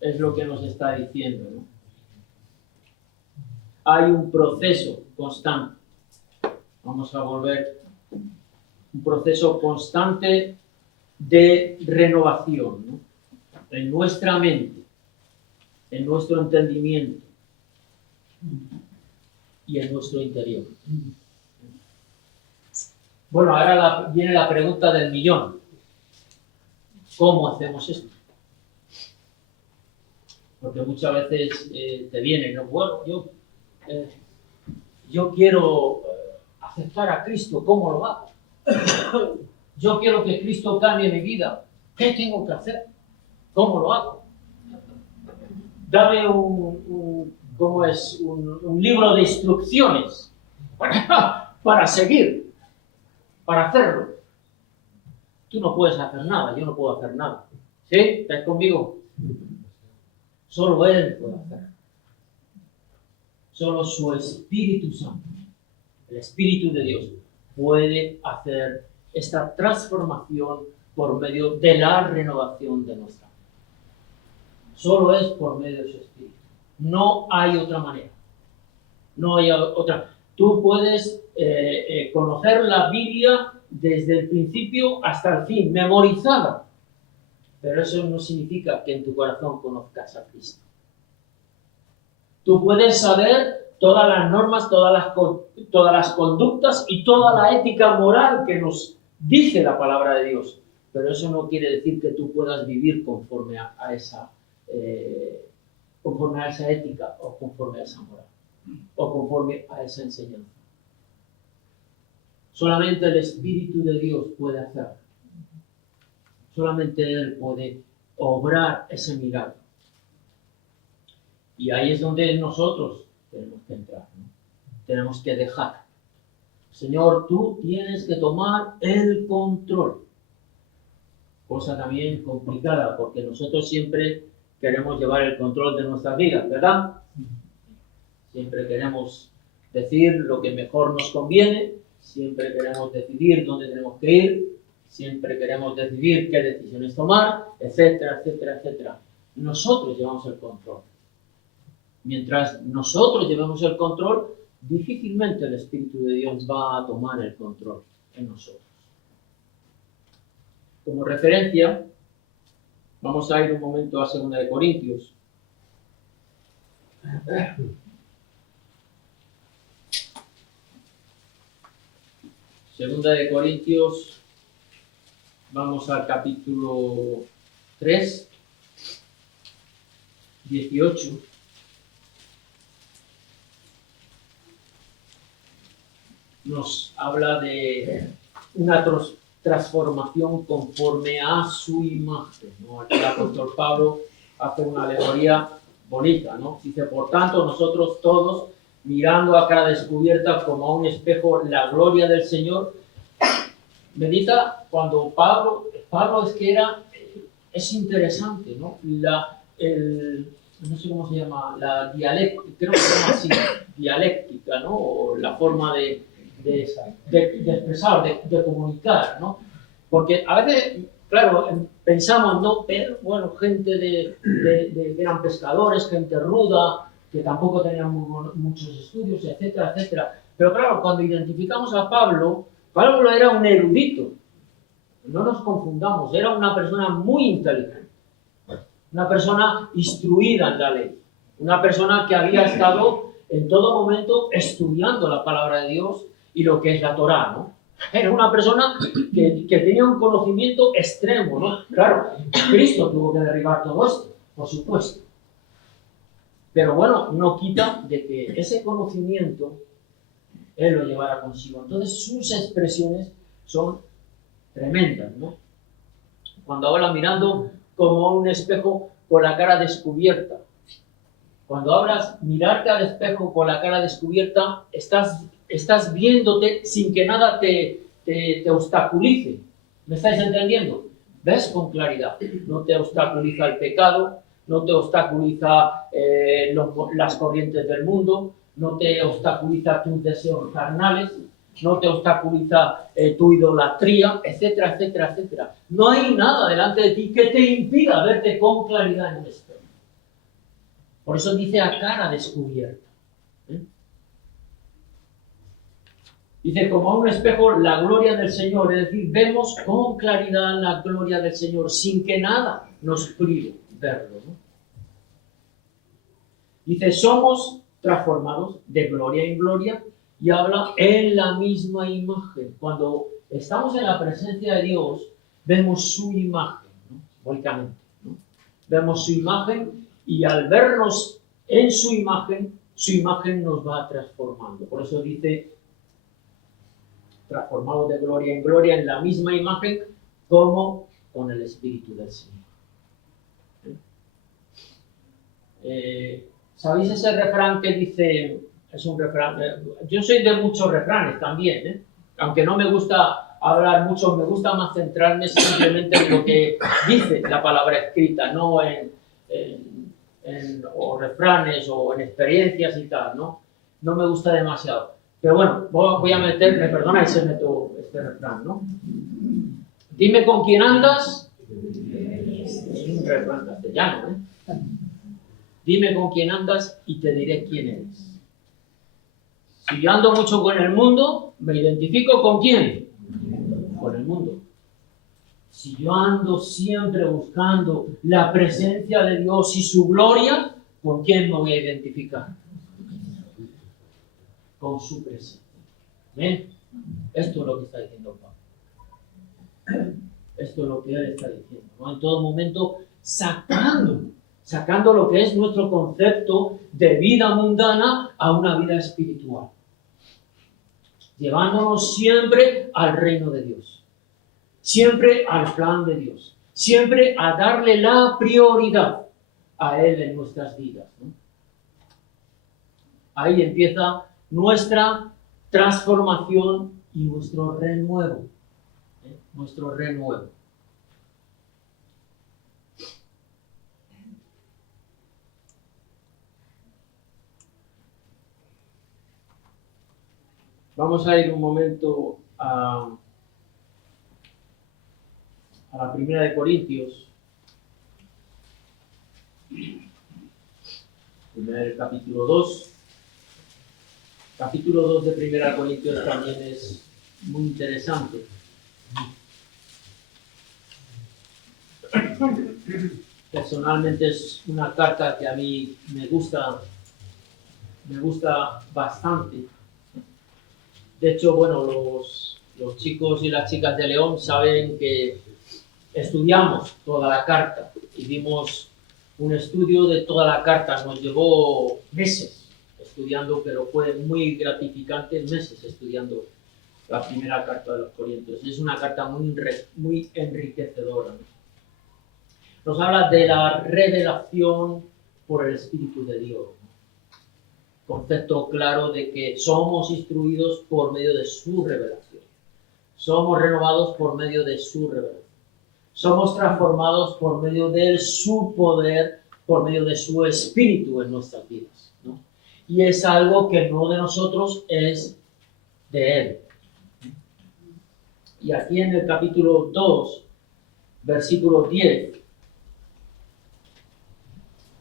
Es lo que nos está diciendo, ¿no? Hay un proceso constante. Vamos a volver. Un proceso constante de renovación, ¿no? En nuestra mente, en nuestro entendimiento y en nuestro interior. Bueno, ahora viene la pregunta del millón. ¿Cómo hacemos esto? Porque muchas veces te viene, ¿no? Bueno, yo quiero aceptar a Cristo, ¿cómo lo hago? Yo quiero que Cristo cambie mi vida. ¿Qué tengo que hacer? ¿Cómo lo hago? Dame un libro de instrucciones para seguir, para hacerlo. Tú no puedes hacer nada, yo no puedo hacer nada. ¿Sí? ¿Estás conmigo? Solo Él puede hacer. Solo su Espíritu Santo, el Espíritu de Dios, puede hacer esta transformación por medio de la renovación de nuestra vida. Solo es por medio de su Espíritu. No hay otra manera. No hay otra. Tú puedes conocer la Biblia desde el principio hasta el fin, memorizada. Pero eso no significa que en tu corazón conozcas a Cristo. Tú puedes saber todas las normas, todas las conductas y toda la ética moral que nos dice la palabra de Dios. Pero eso no quiere decir que tú puedas vivir conforme a esa ética o conforme a esa moral o conforme a esa enseñanza. Solamente el Espíritu de Dios puede hacerlo. Solamente Él puede obrar ese milagro. Y ahí es donde nosotros tenemos que entrar, ¿no? Tenemos que dejar. Señor, tú tienes que tomar el control. Cosa también complicada, porque nosotros siempre queremos llevar el control de nuestras vidas, ¿verdad? Siempre queremos decir lo que mejor nos conviene, siempre queremos decidir dónde tenemos que ir, siempre queremos decidir qué decisiones tomar, etcétera, etcétera, etcétera. Nosotros llevamos el control. Mientras nosotros llevemos el control, difícilmente el Espíritu de Dios va a tomar el control en nosotros. Como referencia, vamos a ir un momento a 2 de Corintios. Segunda de Corintios, vamos al capítulo 3, 18. Nos habla de una transformación conforme a su imagen, ¿no? Aquí el apóstol Pablo hace una alegoría bonita, ¿no? Dice, por tanto, nosotros todos, mirando a cara descubierta como a un espejo la gloria del Señor, medita cuando Pablo es que es interesante, ¿no? No sé cómo se llama, la dialéctica, creo que se llama así, dialéctica, ¿no? O la forma de expresar, de comunicar, ¿no? Porque a veces, claro, pensamos, ¿no? Pero, bueno, gente que eran pescadores, gente ruda, que tampoco tenían muchos estudios, etcétera, etcétera. Pero claro, cuando identificamos a Pablo era un erudito. No nos confundamos, era una persona muy inteligente, una persona instruida en la ley, una persona que había estado en todo momento estudiando la palabra de Dios y lo que es la Torá, ¿no? Era una persona que tenía un conocimiento extremo, ¿no? Claro, Cristo tuvo que derribar todo esto, por supuesto. Pero bueno, no quita de que ese conocimiento Él lo llevara consigo. Entonces sus expresiones son tremendas, ¿no? Cuando habla mirando como un espejo con la cara descubierta. Cuando hablas mirarte al espejo con la cara descubierta, estás viéndote sin que nada te obstaculice. ¿Me estáis entendiendo? Ves con claridad. No te obstaculiza el pecado, no te obstaculiza las corrientes del mundo, no te obstaculiza tus deseos carnales, no te obstaculiza tu idolatría, etcétera, etcétera, etcétera. No hay nada delante de ti que te impida verte con claridad en el espejo. Por eso dice a cara descubierta. Dice, como a un espejo, la gloria del Señor. Es decir, vemos con claridad la gloria del Señor, sin que nada nos prive verlo, ¿no? Dice, somos transformados de gloria en gloria, y habla en la misma imagen. Cuando estamos en la presencia de Dios, vemos su imagen, ¿no? Simbólicamente, ¿no? Vemos su imagen, y al vernos en su imagen nos va transformando. Por eso dice transformados de gloria en gloria en la misma imagen como con el Espíritu del Señor. ¿Sabéis ese refrán que dice, es un refrán, yo soy de muchos refranes también, aunque no me gusta hablar mucho, me gusta más centrarme simplemente en lo que dice la palabra escrita, no en o refranes o en experiencias y tal, ¿no? No me gusta demasiado. Pero bueno, voy a meter, me perdonáis si meto este refrán, ¿no? Dime con quién andas. Es un refrán castellano, ¿eh? Dime con quién andas y te diré quién eres. Si yo ando mucho con el mundo, me identifico con quién. Con el mundo. Si yo ando siempre buscando la presencia de Dios y su gloria, ¿con quién me voy a identificar? Con su presencia. ¿Ven? Esto es lo que está diciendo Pablo. Esto es lo que él está diciendo, ¿no? En todo momento sacando lo que es nuestro concepto de vida mundana a una vida espiritual. Llevándonos siempre al reino de Dios. Siempre al plan de Dios. Siempre a darle la prioridad a Él en nuestras vidas, ¿no? Ahí empieza nuestra transformación y nuestro renuevo. Nuestro renuevo. Vamos a ir un momento a la primera de Corintios. Primer capítulo 2. Capítulo 2 de Primera Corintios también es muy interesante. Personalmente es una carta que a mí me gusta bastante. De hecho, bueno, los chicos y las chicas de León saben que estudiamos toda la carta y dimos un estudio de toda la carta. Nos llevó meses estudiando, pero fue muy gratificante, meses estudiando la primera carta de los Corintios. Es una carta muy enriquecedora, ¿no? Nos habla de la revelación por el Espíritu de Dios. Concepto claro de que somos instruidos por medio de su revelación. Somos renovados por medio de su revelación. Somos transformados por medio de su poder, por medio de su Espíritu en nuestras vidas, ¿no? Y es algo que no de nosotros, es de Él. Y aquí en el capítulo 2, versículo 10,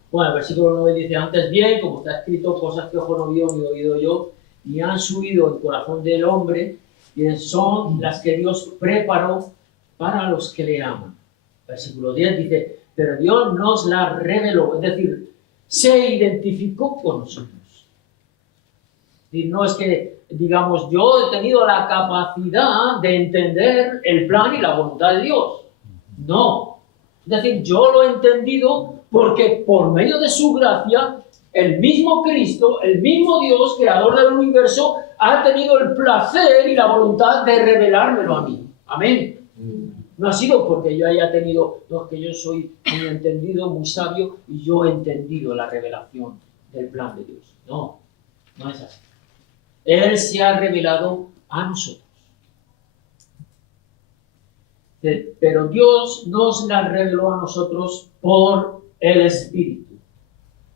bueno, el versículo 9 dice, antes bien, como está escrito, cosas que ojo no vio ni oído yo, ni han subido el corazón del hombre, y son las que Dios preparó para los que le aman. Versículo 10 dice, pero Dios nos la reveló, es decir, se identificó con nosotros. Y no es que, digamos, yo he tenido la capacidad de entender el plan y la voluntad de Dios. No. Es decir, yo lo he entendido porque por medio de su gracia, el mismo Cristo, el mismo Dios, creador del universo, ha tenido el placer y la voluntad de revelármelo a mí. Amén. No ha sido porque yo haya tenido, no, es que yo soy muy entendido, muy sabio, y yo he entendido la revelación del plan de Dios. No, no es así. Él se ha revelado a nosotros. Pero Dios nos la reveló a nosotros por el Espíritu.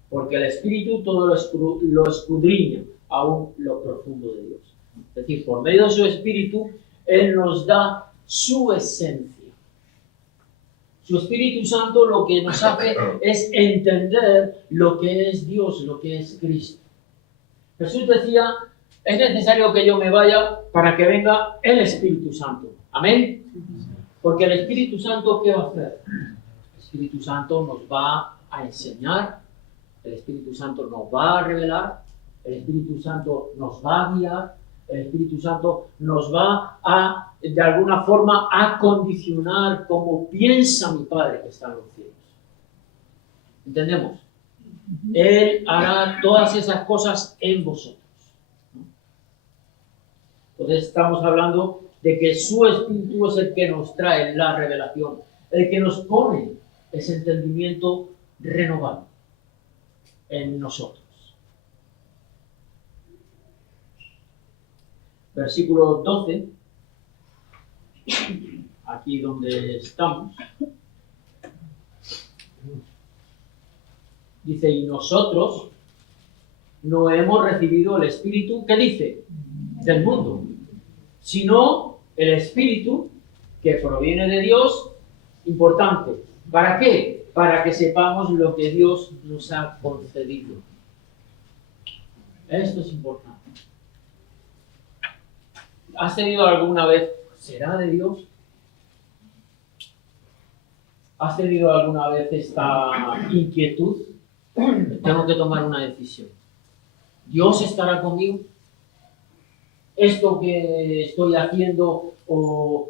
Porque el Espíritu todo lo escudriña, aún lo profundo de Dios. Es decir, por medio de su Espíritu, Él nos da su esencia. Su Espíritu Santo lo que nos hace es entender lo que es Dios, lo que es Cristo. Jesús decía, es necesario que yo me vaya para que venga el Espíritu Santo. Amén. Porque el Espíritu Santo, ¿qué va a hacer? El Espíritu Santo nos va a enseñar, el Espíritu Santo nos va a revelar, el Espíritu Santo nos va a guiar, el Espíritu Santo nos va a, de alguna forma, a condicionar como piensa mi Padre que está en los cielos. ¿Entendemos? Él hará todas esas cosas en vosotros. Entonces estamos hablando de que su Espíritu es el que nos trae la revelación, el que nos pone ese entendimiento renovado en nosotros. Versículo 12, aquí donde estamos, dice, y nosotros no hemos recibido el Espíritu, ¿qué dice? Del mundo, sino el Espíritu que proviene de Dios, importante. ¿Para qué? Para que sepamos lo que Dios nos ha concedido. Esto es importante. ¿Has tenido alguna vez, será de Dios? ¿Has tenido alguna vez esta inquietud? Tengo que tomar una decisión. ¿Dios estará conmigo? ¿Esto que estoy haciendo o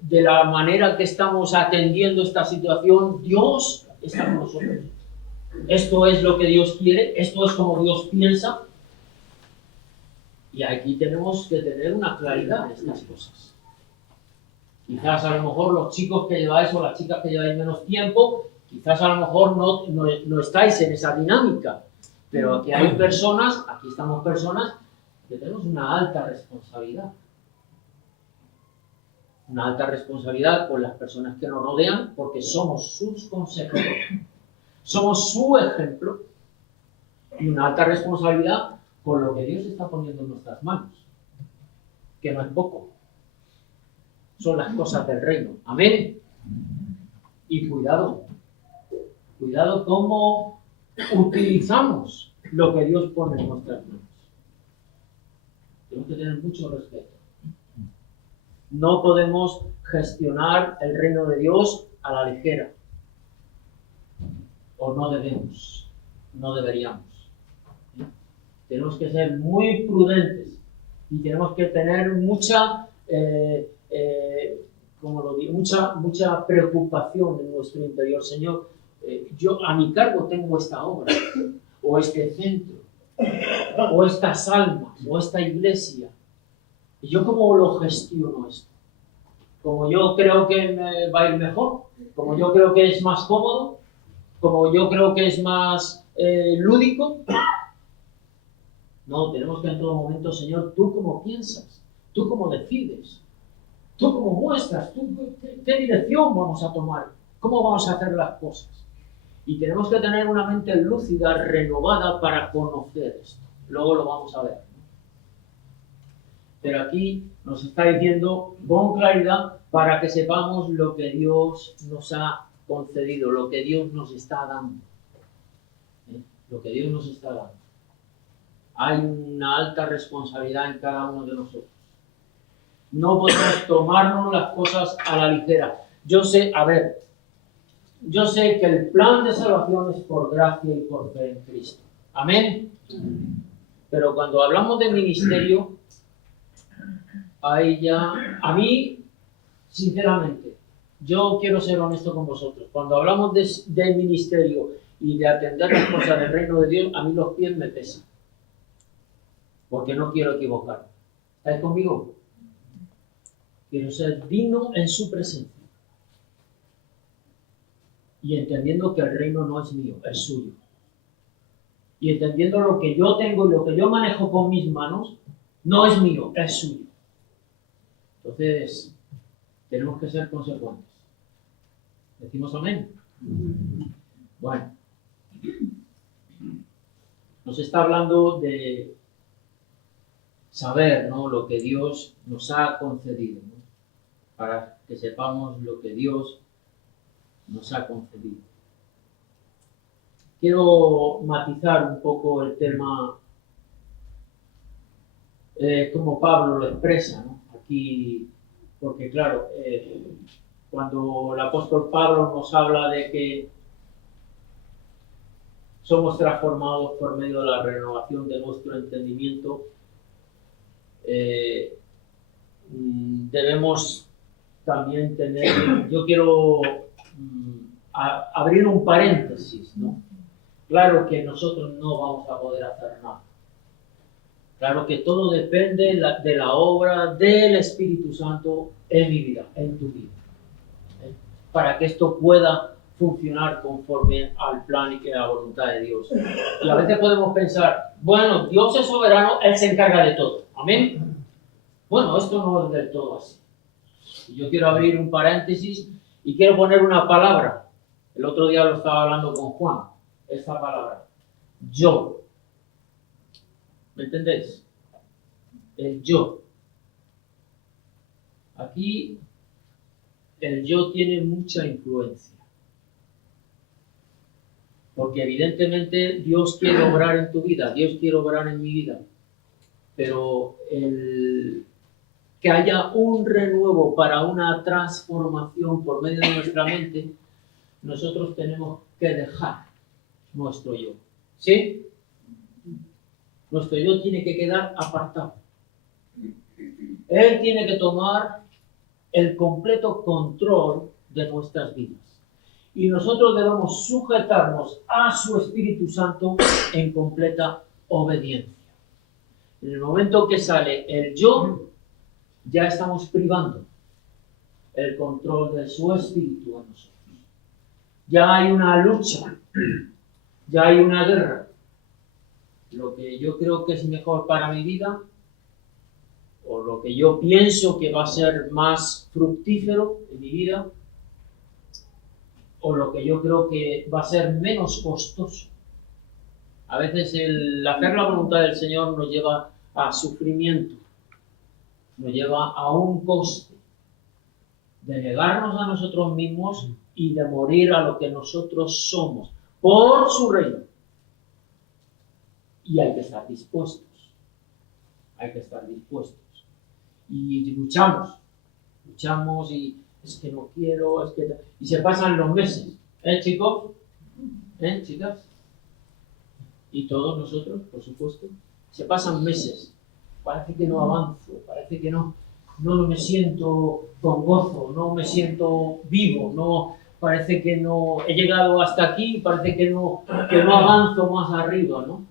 de la manera que estamos atendiendo esta situación, Dios está con nosotros? ¿Esto es lo que Dios quiere? ¿Esto es como Dios piensa? Y aquí tenemos que tener una claridad en estas cosas. Quizás a lo mejor los chicos que lleváis o las chicas que lleváis menos tiempo, quizás a lo mejor no estáis en esa dinámica. Pero aquí hay personas, aquí estamos personas, que tenemos una alta responsabilidad. Una alta responsabilidad con las personas que nos rodean porque somos sus consejeros. Somos su ejemplo. Y una alta responsabilidad con lo que Dios está poniendo en nuestras manos. Que no es poco. Son las cosas del reino. Amén. Y cuidado. Cuidado cómo utilizamos lo que Dios pone en nuestras manos. Tenemos que tener mucho respeto. No podemos gestionar el reino de Dios a la ligera. O no debemos. No deberíamos. Tenemos que ser muy prudentes y tenemos que tener mucha mucha preocupación en nuestro interior. Señor, yo a mi cargo tengo esta obra, o este centro, o estas almas, o esta iglesia. ¿Y yo cómo lo gestiono esto? Como yo creo que me va a ir mejor, como yo creo que es más cómodo, como yo creo que es más lúdico. No, tenemos que en todo momento, Señor, ¿tú cómo piensas? ¿Tú cómo decides? ¿Tú cómo muestras? ¿Qué dirección vamos a tomar? ¿Cómo vamos a hacer las cosas? Y tenemos que tener una mente lúcida, renovada para conocer esto. Luego lo vamos a ver. Pero aquí nos está diciendo con claridad para que sepamos lo que Dios nos ha concedido, lo que Dios nos está dando. Lo que Dios nos está dando. Hay una alta responsabilidad en cada uno de nosotros. No podemos tomarnos las cosas a la ligera. Yo sé que el plan de salvación es por gracia y por fe en Cristo. Amén. Pero cuando hablamos de ministerio, a mí, sinceramente, yo quiero ser honesto con vosotros. Cuando hablamos de ministerio y de atender las cosas del reino de Dios, a mí los pies me pesan. Porque no quiero equivocarme. ¿Estáis conmigo? Quiero ser digno en su presencia. Y entendiendo que el reino no es mío, es suyo. Y entendiendo lo que yo tengo y lo que yo manejo con mis manos, no es mío, es suyo. Entonces, tenemos que ser consecuentes. ¿Decimos amén? Bueno. Nos está hablando de saber, ¿no?, lo que Dios nos ha concedido, ¿no?, para que sepamos lo que Dios nos ha concedido. Quiero matizar un poco el tema, como Pablo lo expresa, ¿no?, aquí, porque claro, cuando el apóstol Pablo nos habla de que somos transformados por medio de la renovación de nuestro entendimiento, debemos también tener, yo quiero abrir un paréntesis, ¿no? Claro que nosotros no vamos a poder hacer nada. Claro que todo depende de la obra del Espíritu Santo en mi vida, en tu vida, para que esto pueda funcionar conforme al plan y que la voluntad de Dios. Y a veces podemos pensar, bueno, Dios es soberano, Él se encarga de todo. Amén. Bueno, esto no es del todo así. Yo quiero abrir un paréntesis y quiero poner una palabra. El otro día lo estaba hablando con Juan. Esta palabra. Yo. ¿Me entendéis? El yo. Aquí el yo tiene mucha influencia. Porque evidentemente Dios quiere obrar en tu vida, Dios quiere obrar en mi vida. Pero que haya un renuevo para una transformación por medio de nuestra mente, nosotros tenemos que dejar nuestro yo. ¿Sí? Nuestro yo tiene que quedar apartado. Él tiene que tomar el completo control de nuestras vidas. Y nosotros debemos sujetarnos a su Espíritu Santo en completa obediencia. En el momento que sale el yo, ya estamos privando el control de su Espíritu a nosotros. Ya hay una lucha, ya hay una guerra. Lo que yo creo que es mejor para mi vida, o lo que yo pienso que va a ser más fructífero en mi vida, o lo que yo creo que va a ser menos costoso. A veces el hacer la voluntad del Señor nos lleva a sufrimiento, nos lleva a un coste de negarnos a nosotros mismos y de morir a lo que nosotros somos por su reino. Y hay que estar dispuestos. Hay que estar dispuestos. Y luchamos y es que no quiero, es que... Y se pasan los meses, chicos? Chicas? Y todos nosotros, por supuesto, se pasan meses. Parece que no avanzo, parece que no me siento con gozo, no me siento vivo, no, parece que no he llegado hasta aquí, parece que no avanzo más arriba, ¿no?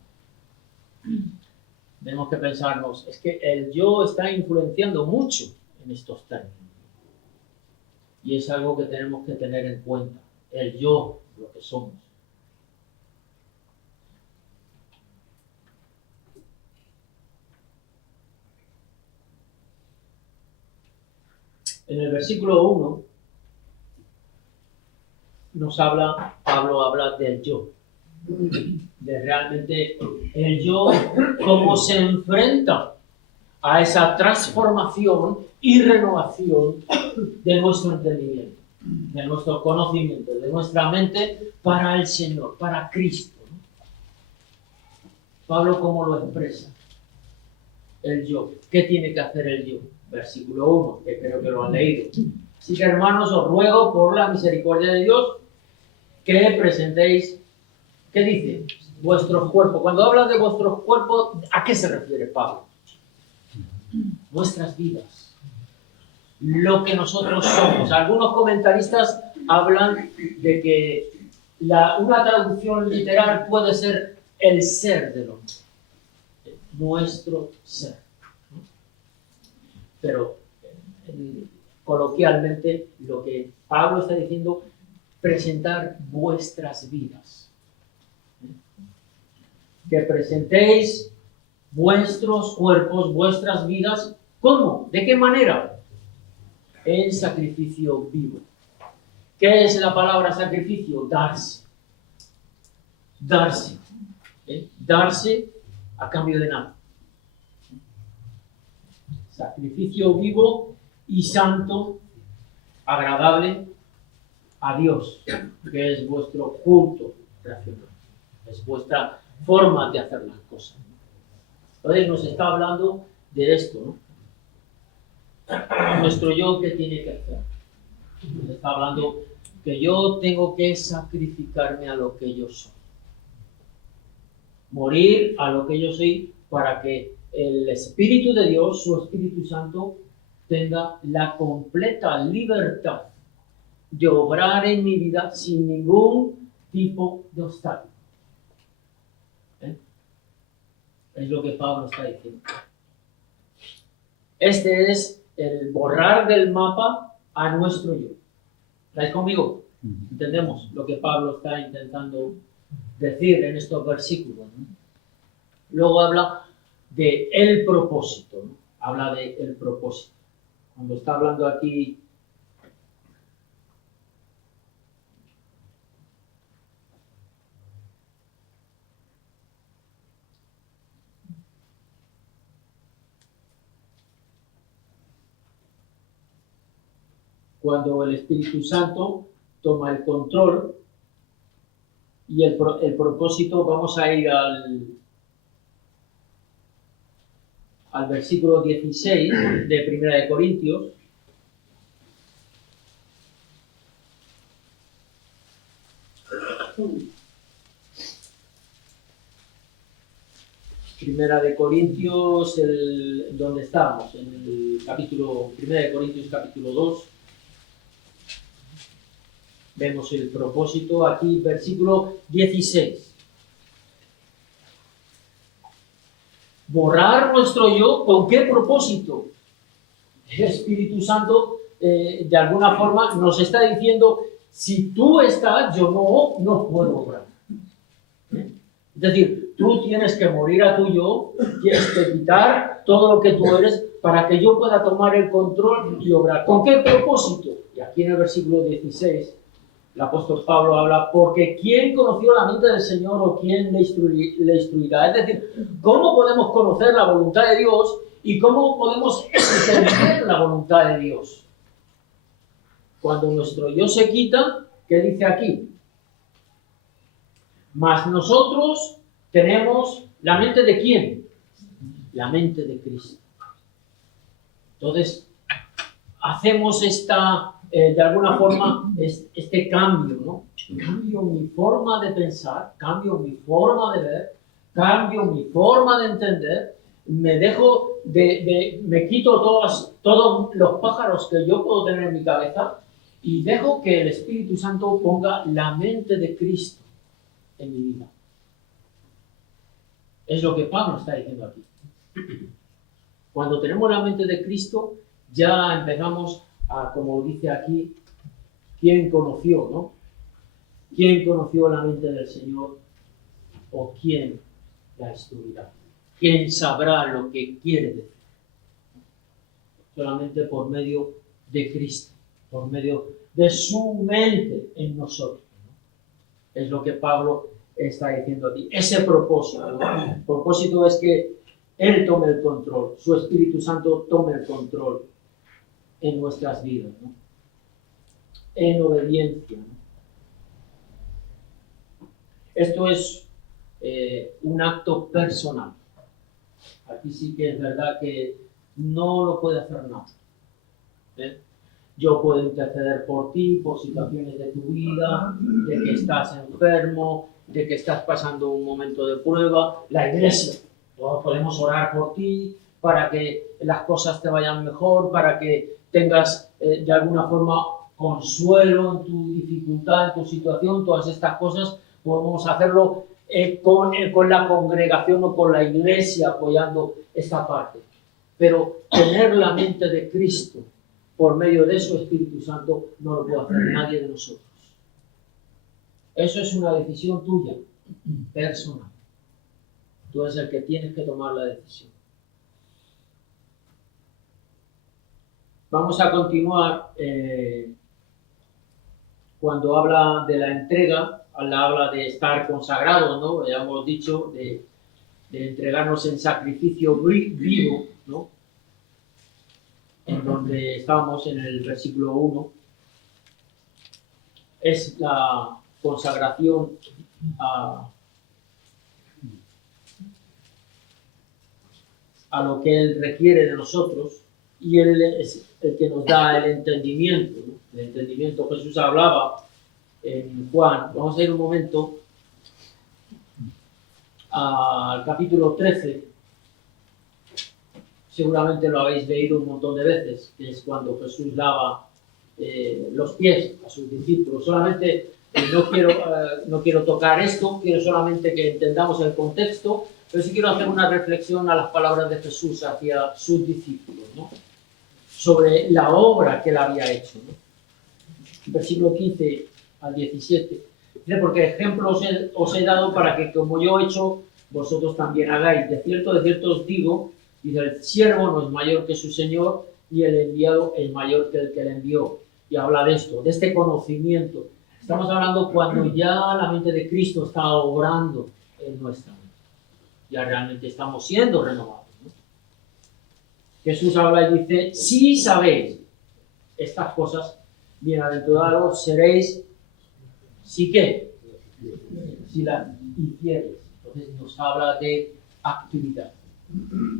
Tenemos que pensarnos, es que el yo está influenciando mucho en estos términos. Y es algo que tenemos que tener en cuenta, el yo, lo que somos. En el versículo 1 Pablo habla del yo, de realmente el yo, cómo se enfrenta a esa transformación y renovación de nuestro entendimiento, de nuestro conocimiento, de nuestra mente para el Señor, para Cristo, ¿no? Pablo, ¿cómo lo expresa? El yo. ¿Qué tiene que hacer el yo? Versículo 1, que creo que lo han leído. Así que, hermanos, os ruego por la misericordia de Dios que presentéis, ¿qué dice? Vuestros cuerpos. Cuando habla de vuestros cuerpos, ¿a qué se refiere Pablo? Nuestras vidas. Lo que nosotros somos. Algunos comentaristas hablan de que una traducción literal puede ser el ser del hombre. Nuestro ser. Pero coloquialmente lo que Pablo está diciendo, presentar vuestras vidas. Que presentéis vuestros cuerpos, vuestras vidas, ¿cómo? ¿De qué manera? En sacrificio vivo. ¿Qué es la palabra sacrificio? Darse. Darse. Darse a cambio de nada. Sacrificio vivo y santo, agradable a Dios, que es vuestro culto racional. Es vuestra forma de hacer las cosas. Entonces nos está hablando de esto, ¿no? Nuestro yo, ¿qué tiene que hacer? Nos está hablando que yo tengo que sacrificarme a lo que yo soy. Morir a lo que yo soy para que el Espíritu de Dios, su Espíritu Santo, tenga la completa libertad de obrar en mi vida sin ningún tipo de obstáculo. Es lo que Pablo está diciendo. Este es el borrar del mapa a nuestro yo. ¿Estáis conmigo? Entendemos lo que Pablo está intentando decir en estos versículos, ¿no? Luego habla de el propósito, ¿no? Habla de el propósito. Cuando está hablando aquí cuando el Espíritu Santo toma el control y el propósito, vamos a ir al versículo 16 de Primera de Corintios. Primera de Corintios, donde estamos, en el capítulo, Primera de Corintios capítulo 2. Vemos el propósito aquí, versículo 16. Borrar nuestro yo, ¿con qué propósito? El Espíritu Santo, de alguna forma, nos está diciendo, si tú estás, yo no puedo obrar. Es decir, tú tienes que morir a tu yo, tienes que quitar todo lo que tú eres para que yo pueda tomar el control y obrar. ¿Con qué propósito? Y aquí en el versículo 16, el apóstol Pablo habla, porque ¿quién conoció la mente del Señor o quién le instruirá? Es decir, ¿cómo podemos conocer la voluntad de Dios y cómo podemos entender la voluntad de Dios? Cuando nuestro yo se quita, ¿qué dice aquí? Mas nosotros tenemos la mente ¿de quién? La mente de Cristo. Entonces, hacemos de alguna forma, este cambio, ¿no? Cambio mi forma de pensar, cambio mi forma de ver, cambio mi forma de entender, me quito todos los pájaros que yo puedo tener en mi cabeza y dejo que el Espíritu Santo ponga la mente de Cristo en mi vida. Es lo que Pablo está diciendo aquí. Cuando tenemos la mente de Cristo, ya empezamos a, como dice aquí, ¿quién conoció, no? ¿Quién conoció la mente del Señor o quién la instruirá? ¿Quién sabrá lo que quiere decir? Solamente por medio de Cristo, por medio de su mente en nosotros, ¿no? Es lo que Pablo está diciendo aquí. Ese propósito, ¿no? El propósito es que Él tome el control, su Espíritu Santo tome el control en nuestras vidas, ¿no? En obediencia, ¿no? Esto es un acto personal. Aquí sí que es verdad que no lo puede hacer nadie. Yo puedo interceder por ti, por situaciones de tu vida, de que estás enfermo, de que estás pasando un momento de prueba. La iglesia, todos podemos orar por ti para que las cosas te vayan mejor, para que tengas de alguna forma consuelo en tu dificultad, en tu situación. Todas estas cosas podemos hacerlo con la congregación o con la iglesia apoyando esta parte. Pero tener la mente de Cristo por medio de su Espíritu Santo no lo puede hacer nadie de nosotros. Eso es una decisión tuya, personal. Tú eres el que tienes que tomar la decisión. Vamos a continuar cuando habla de la entrega, habla de estar consagrados, ¿no? Ya hemos dicho de entregarnos en sacrificio vivo, ¿no? En donde estamos en el versículo 1, es la consagración a lo que Él requiere de nosotros, y Él es el que nos da el entendimiento, ¿no? El entendimiento. Jesús hablaba en Juan, vamos a ir un momento al capítulo 13, seguramente lo habéis leído un montón de veces, que es cuando Jesús lava los pies a sus discípulos. Solamente no quiero tocar esto, quiero solamente que entendamos el contexto Pero sí quiero hacer una reflexión a las palabras de Jesús hacia sus discípulos, ¿no? Sobre la obra que él había hecho, ¿no? Versículo 15 al 17. Dice, porque ejemplos os he dado para que como yo he hecho, vosotros también hagáis. De cierto os digo, dice, el siervo no es mayor que su señor, y el enviado es mayor que el que le envió. Y habla de esto, de este conocimiento. Estamos hablando cuando ya la mente de Cristo está obrando en nuestra mente. Ya realmente estamos siendo renovados, ¿no? Jesús habla y dice, si sabéis estas cosas, bienaventurados seréis, ¿sí qué? Si las hiciereis. Entonces nos habla de actividad.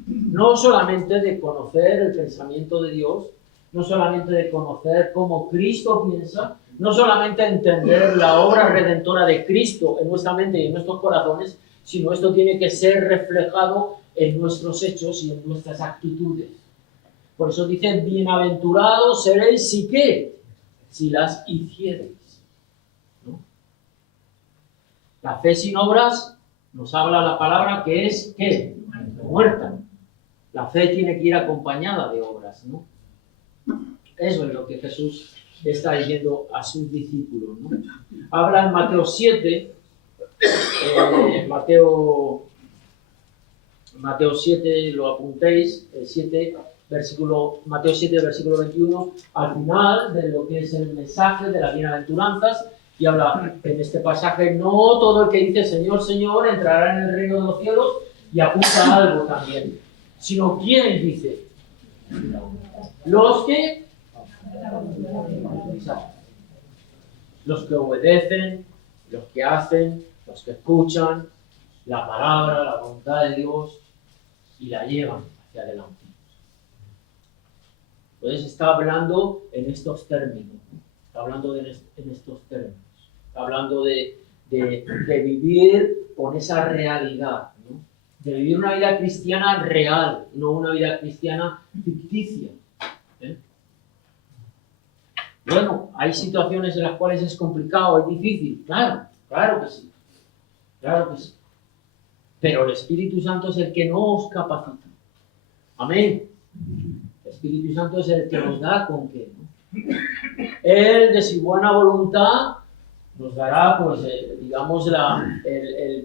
No solamente de conocer el pensamiento de Dios, no solamente de conocer cómo Cristo piensa, no solamente entender la obra redentora de Cristo en nuestra mente y en nuestros corazones, sino esto tiene que ser reflejado en nuestros hechos y en nuestras actitudes. Por eso dice, bienaventurados seréis si qué, si las hiciereis, ¿no? La fe sin obras nos habla la palabra que es, ¿qué? Muerta. La fe tiene que ir acompañada de obras, ¿no? Eso es lo que Jesús está diciendo a sus discípulos, ¿no? Habla en Mateo 7, Mateo 7, lo apuntéis, el 7, Mateo 7, versículo 21, al final de lo que es el mensaje de las bienaventuranzas, y habla en este pasaje, no todo el que dice Señor, Señor, entrará en el reino de los cielos, y apunta algo también, sino ¿quién dice? Los que obedecen, los que hacen, los que escuchan la palabra, la voluntad de Dios y la llevan hacia adelante. Entonces está hablando en estos términos, está hablando en estos términos, está hablando de vivir con esa realidad, ¿no? De vivir una vida cristiana real, no una vida cristiana ficticia. Bueno, hay situaciones en las cuales es complicado, es difícil, claro que sí, claro que sí. Pero el Espíritu Santo es el que nos capacita. Amén. El Espíritu Santo es el que nos da con qué, ¿no? Él, de su buena voluntad, nos dará, pues, digamos,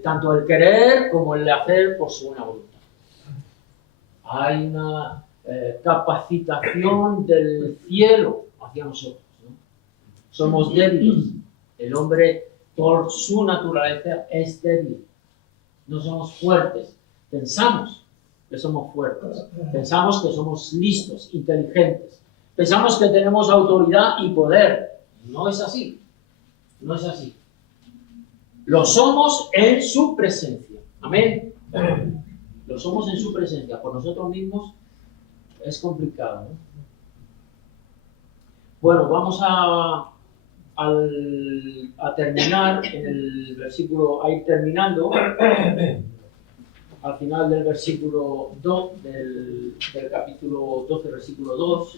tanto el querer como el hacer por su buena voluntad. Hay una capacitación del cielo hacia nosotros, ¿no? Somos débiles. El hombre, por su naturaleza, es débil. No somos fuertes. Pensamos que somos fuertes. Pensamos que somos listos, inteligentes. Pensamos que tenemos autoridad y poder. No es así. No es así. Lo somos en su presencia. Amén. Lo somos en su presencia. Por nosotros mismos es complicado, ¿no? Bueno, vamos a terminar en el versículo, a ir terminando al final del versículo 2 del capítulo 12, versículo 2.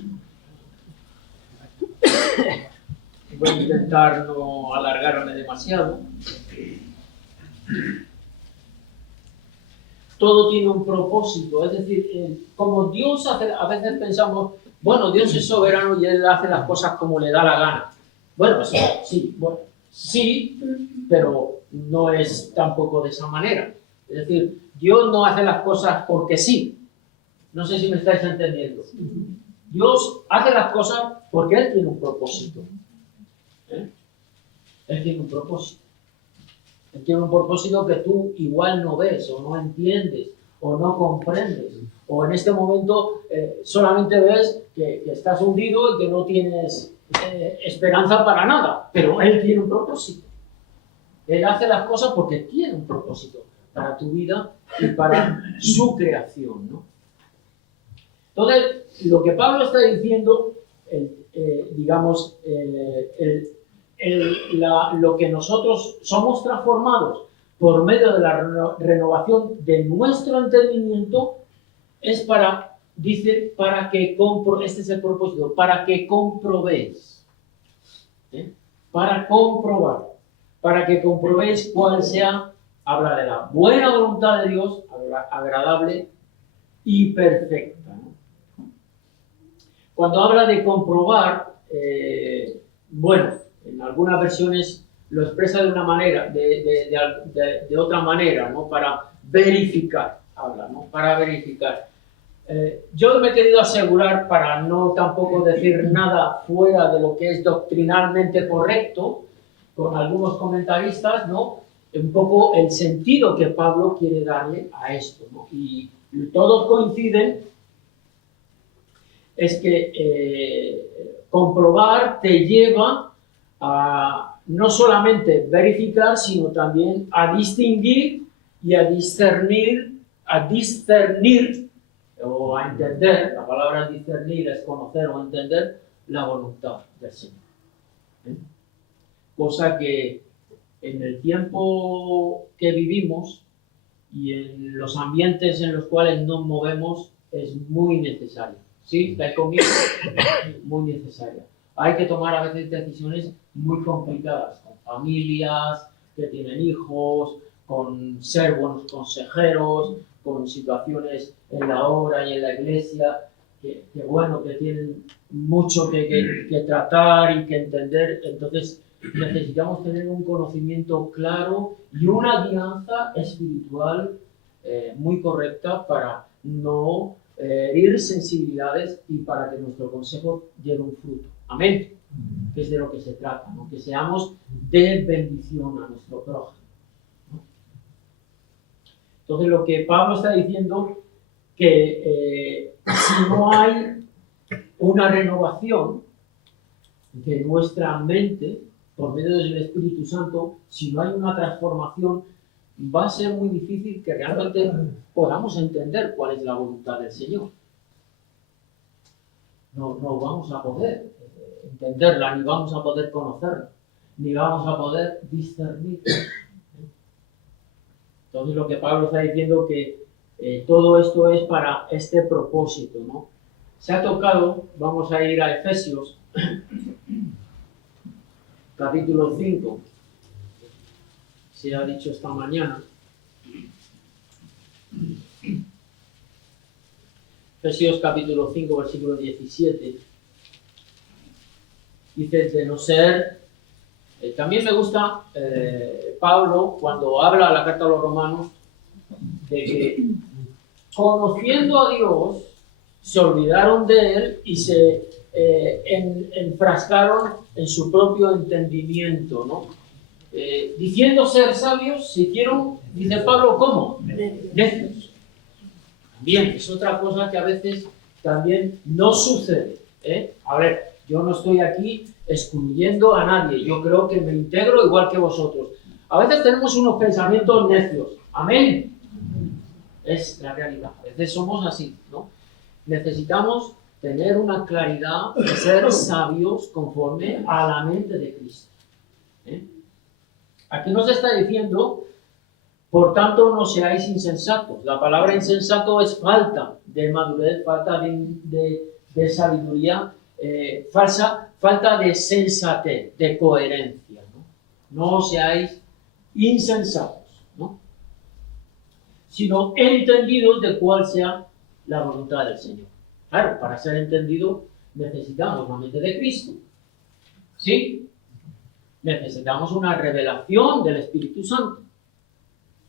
Voy a intentar no alargarme demasiado. Todo tiene un propósito, es decir, como Dios hace, a veces pensamos, bueno, Dios es soberano y Él hace las cosas como le da la gana. Bueno, sí, pero no es tampoco de esa manera. Es decir, Dios no hace las cosas porque sí. No sé si me estáis entendiendo. Dios hace las cosas porque Él tiene un propósito. Él tiene un propósito. Él tiene un propósito que tú igual no ves, o no entiendes, o no comprendes. O en este momento solamente ves que estás hundido y que no tienes esperanza para nada. Pero Él tiene un propósito. Él hace las cosas porque tiene un propósito para tu vida y para su creación, ¿no? Entonces, lo que Pablo está diciendo, lo que nosotros somos transformados por medio de la renovación de nuestro entendimiento es para que este es el propósito, para que comprobéis, para comprobar, para que comprobéis cuál sea, habla de la buena voluntad de Dios, agradable y perfecta, ¿no? Cuando habla de comprobar, bueno, en algunas versiones lo expresa de una manera, de otra manera, ¿no? Para verificar, habla, ¿no? Para verificar. Yo me he querido asegurar, para no tampoco decir nada fuera de lo que es doctrinalmente correcto, con algunos comentaristas, ¿no? Un poco el sentido que Pablo quiere darle a esto, ¿no? Y todos coinciden es que comprobar te lleva a no solamente verificar, sino también a distinguir y a discernir o a entender. La palabra discernir es conocer o entender la voluntad del Señor. Cosa que en el tiempo que vivimos y en los ambientes en los cuales nos movemos es muy necesaria. ¿Sí? ¿Estáis conmigo? Muy necesaria. Hay que tomar a veces decisiones muy complicadas, con familias que tienen hijos, con ser buenos consejeros, con situaciones en la obra y en la iglesia, que bueno, que tienen mucho que tratar y que entender. Entonces necesitamos tener un conocimiento claro y una guianza espiritual muy correcta para no herir sensibilidades y para que nuestro consejo lleve un fruto. Amén. Que es de lo que se trata, ¿no? Que seamos de bendición a nuestro prójimo. Entonces, lo que Pablo está diciendo, que si no hay una renovación de nuestra mente por medio del Espíritu Santo, si no hay una transformación, va a ser muy difícil que realmente podamos entender cuál es la voluntad del Señor. No vamos a poder entenderla, ni vamos a poder conocerla, ni vamos a poder discernir. Entonces, lo que Pablo está diciendo que todo esto es para este propósito, ¿no? Se ha tocado, vamos a ir a Efesios, capítulo 5, se ha dicho esta mañana. Efesios capítulo 5, versículo 17. Dice, de no ser... también me gusta Pablo, cuando habla a la carta a los romanos, de que conociendo a Dios, se olvidaron de Él y se enfrascaron en su propio entendimiento, ¿no? Diciendo ser sabios, se hicieron, dice Pablo, ¿cómo? Necios. También es otra cosa que a veces también no sucede. A ver, yo no estoy aquí excluyendo a nadie, yo creo que me integro igual que vosotros. A veces tenemos unos pensamientos necios. Amén. Es la realidad. A veces somos así, ¿no? Necesitamos tener una claridad de ser sabios conforme a la mente de Cristo. Aquí nos está diciendo, por tanto, no seáis insensatos. La palabra insensato es falta de madurez, falta de sabiduría, falta de sensatez, de coherencia, ¿no? No seáis insensatos, ¿no? Sino entendidos de cuál sea la voluntad del Señor. Claro, para ser entendido necesitamos la mente de Cristo. ¿Sí? Necesitamos una revelación del Espíritu Santo.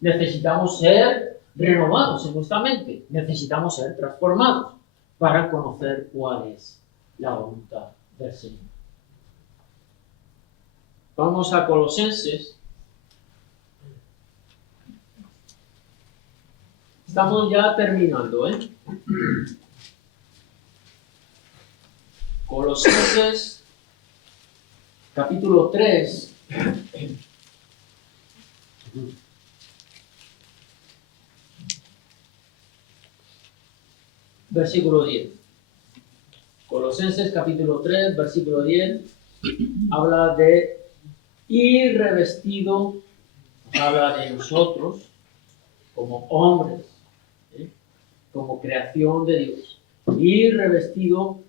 Necesitamos ser renovados en nuestra mente. Necesitamos ser transformados para conocer cuál es la voluntad del Señor. Vamos a Colosenses. Estamos ya terminando, Colosenses, capítulo 3. Versículo 10. Colosenses, capítulo 3, versículo 10. Habla de ir revestido, habla de nosotros como hombres, como creación de Dios. Ir revestido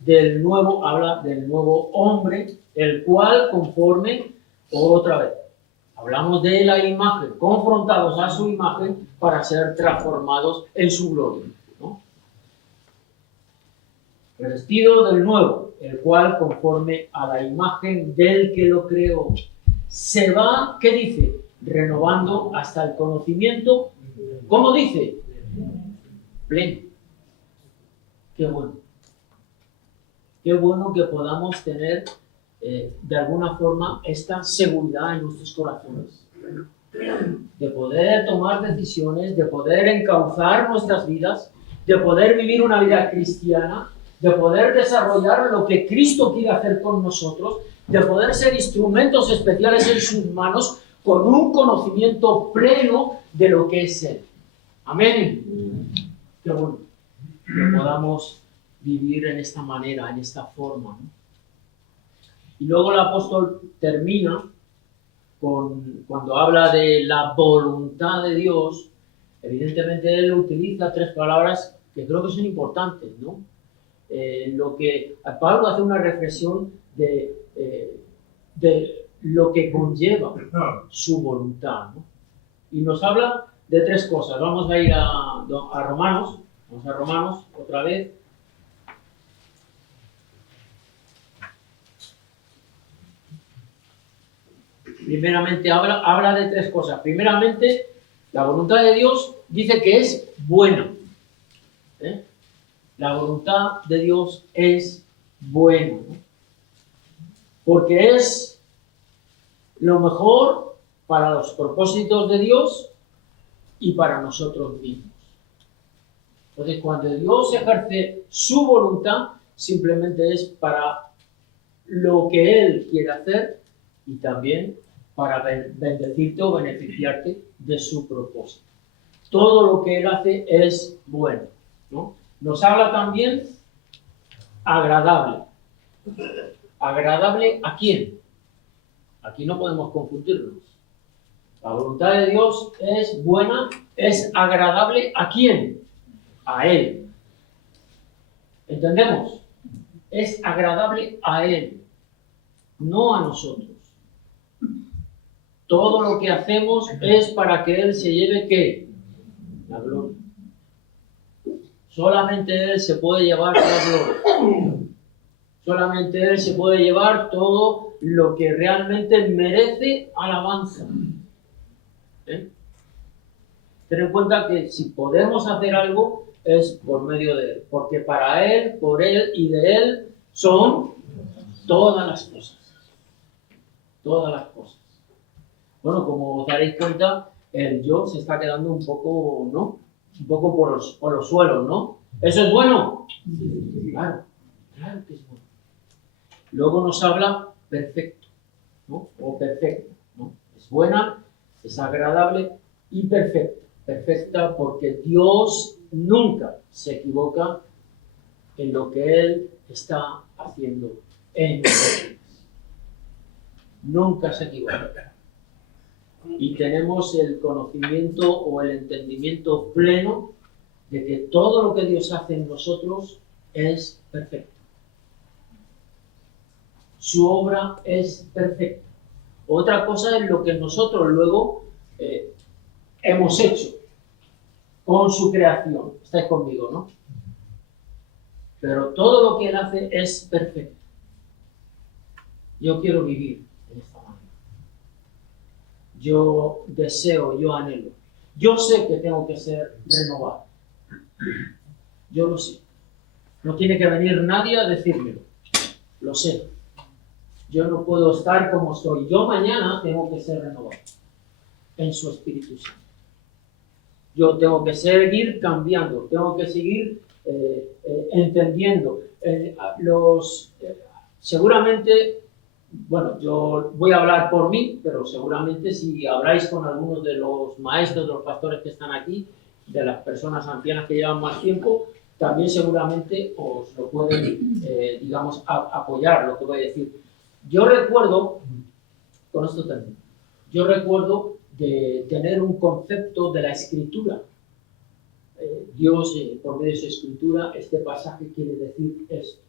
del nuevo, habla del nuevo hombre, el cual conforme otra vez Hablamos de la imagen, confrontados a su imagen para ser transformados en su gloria, ¿no? Revestido del nuevo, el cual conforme a la imagen del que lo creó, se va, ¿qué dice? Renovando hasta el conocimiento, ¿cómo dice? Pleno. Qué bueno. Qué bueno que podamos tener de alguna forma esta seguridad en nuestros corazones. De poder tomar decisiones, de poder encauzar nuestras vidas, de poder vivir una vida cristiana, de poder desarrollar lo que Cristo quiere hacer con nosotros, de poder ser instrumentos especiales en sus manos con un conocimiento pleno de lo que es Él. Amén. Qué bueno que podamos vivir en esta manera, en esta forma, ¿no? Y luego el apóstol termina cuando habla de la voluntad de Dios. Evidentemente él utiliza tres palabras que creo que son importantes, ¿no? Lo que Pablo hace una reflexión de lo que conlleva su voluntad, ¿no? Y nos habla de tres cosas. Vamos a ir a Romanos. Vamos a Romanos otra vez. Primeramente habla de tres cosas. Primeramente, la voluntad de Dios dice que es buena. La voluntad de Dios es buena, ¿no? Porque es lo mejor para los propósitos de Dios y para nosotros mismos. Entonces, cuando Dios ejerce su voluntad, simplemente es para lo que Él quiere hacer y también para bendecirte o beneficiarte de su propósito. Todo lo que Él hace es bueno, ¿no? Nos habla también agradable. ¿Agradable a quién? Aquí no podemos confundirnos. La voluntad de Dios es buena, es agradable ¿a quién? A Él. ¿Entendemos? Es agradable a Él, no a nosotros. Todo lo que hacemos es para que Él se lleve ¿qué? La gloria. Solamente Él se puede llevar la gloria. Solamente Él se puede llevar todo lo que realmente merece alabanza. Ten en cuenta que si podemos hacer algo es por medio de Él, porque para Él, por Él y de Él son todas las cosas. Todas las cosas. Bueno, como os daréis cuenta, el yo se está quedando un poco, ¿no? Un poco por los suelos, ¿no? ¿Eso es bueno? Sí. Claro que es bueno. Luego nos habla perfecto, ¿no? O perfecta, ¿no? Es buena, es agradable y perfecta. Perfecta porque Dios nunca se equivoca en lo que Él está haciendo en nosotros. Nunca se equivoca. Y tenemos el conocimiento o el entendimiento pleno de que todo lo que Dios hace en nosotros es perfecto. Su obra es perfecta. Otra cosa es lo que nosotros luego hemos hecho con su creación. Estáis conmigo, ¿no? Pero todo lo que Él hace es perfecto. Yo quiero vivir en esta manera. Yo deseo, yo anhelo. Yo sé que tengo que ser renovado. Yo lo sé. No tiene que venir nadie a decírmelo. Lo sé. Yo no puedo estar como estoy. Yo mañana tengo que ser renovado en su Espíritu Santo. Yo tengo que seguir cambiando. Tengo que seguir entendiendo. Seguramente, bueno, yo voy a hablar por mí, pero seguramente si habláis con algunos de los maestros, de los pastores que están aquí, de las personas ancianas que llevan más tiempo, también seguramente os lo pueden, digamos, apoyar lo que voy a decir. Yo recuerdo, con esto también, yo recuerdo de tener un concepto de la Escritura. Dios, por medio de su Escritura, este pasaje quiere decir esto,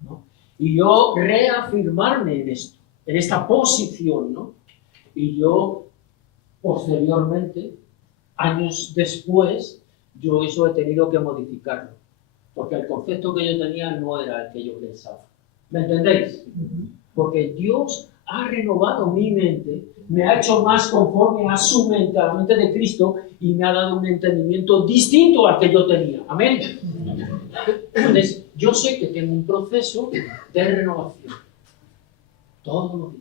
¿no? Y yo reafirmarme en esto, en esta posición, ¿no? Y yo Posteriormente, años después, yo eso he tenido que modificarlo, porque el concepto que yo tenía no era el que yo pensaba. ¿Me entendéis? Porque Dios ha renovado mi mente, me ha hecho más conforme a su mente, a la mente de Cristo, y me ha dado un entendimiento distinto al que yo tenía. Amén. Entonces, yo sé que tengo un proceso de renovación. Todos los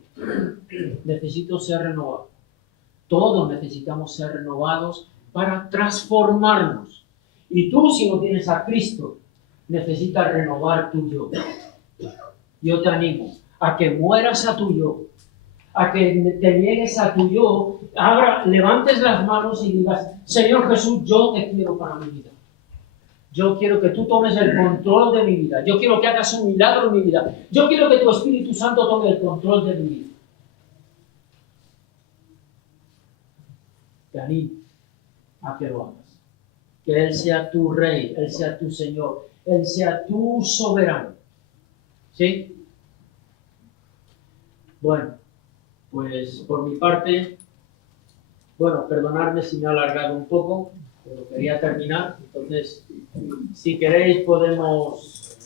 días necesito ser renovado. Todos necesitamos ser renovados para transformarnos. Y tú, si no tienes a Cristo, necesitas renovar tu yo. Yo te animo a que mueras a tu yo, a que te niegues a tu yo. Ahora levantes las manos y digas: Señor Jesús, yo te quiero para mi vida. Yo quiero que tú tomes el control de mi vida. Yo quiero que hagas un milagro en mi vida. Yo quiero que tu Espíritu Santo tome el control de mi vida. Te animo a que lo hagas. Que Él sea tu Rey, Él sea tu Señor, Él sea tu soberano. ¿Sí? Bueno, pues por mi parte, perdonadme si me he alargado un poco, pero quería terminar. Entonces, si queréis podemos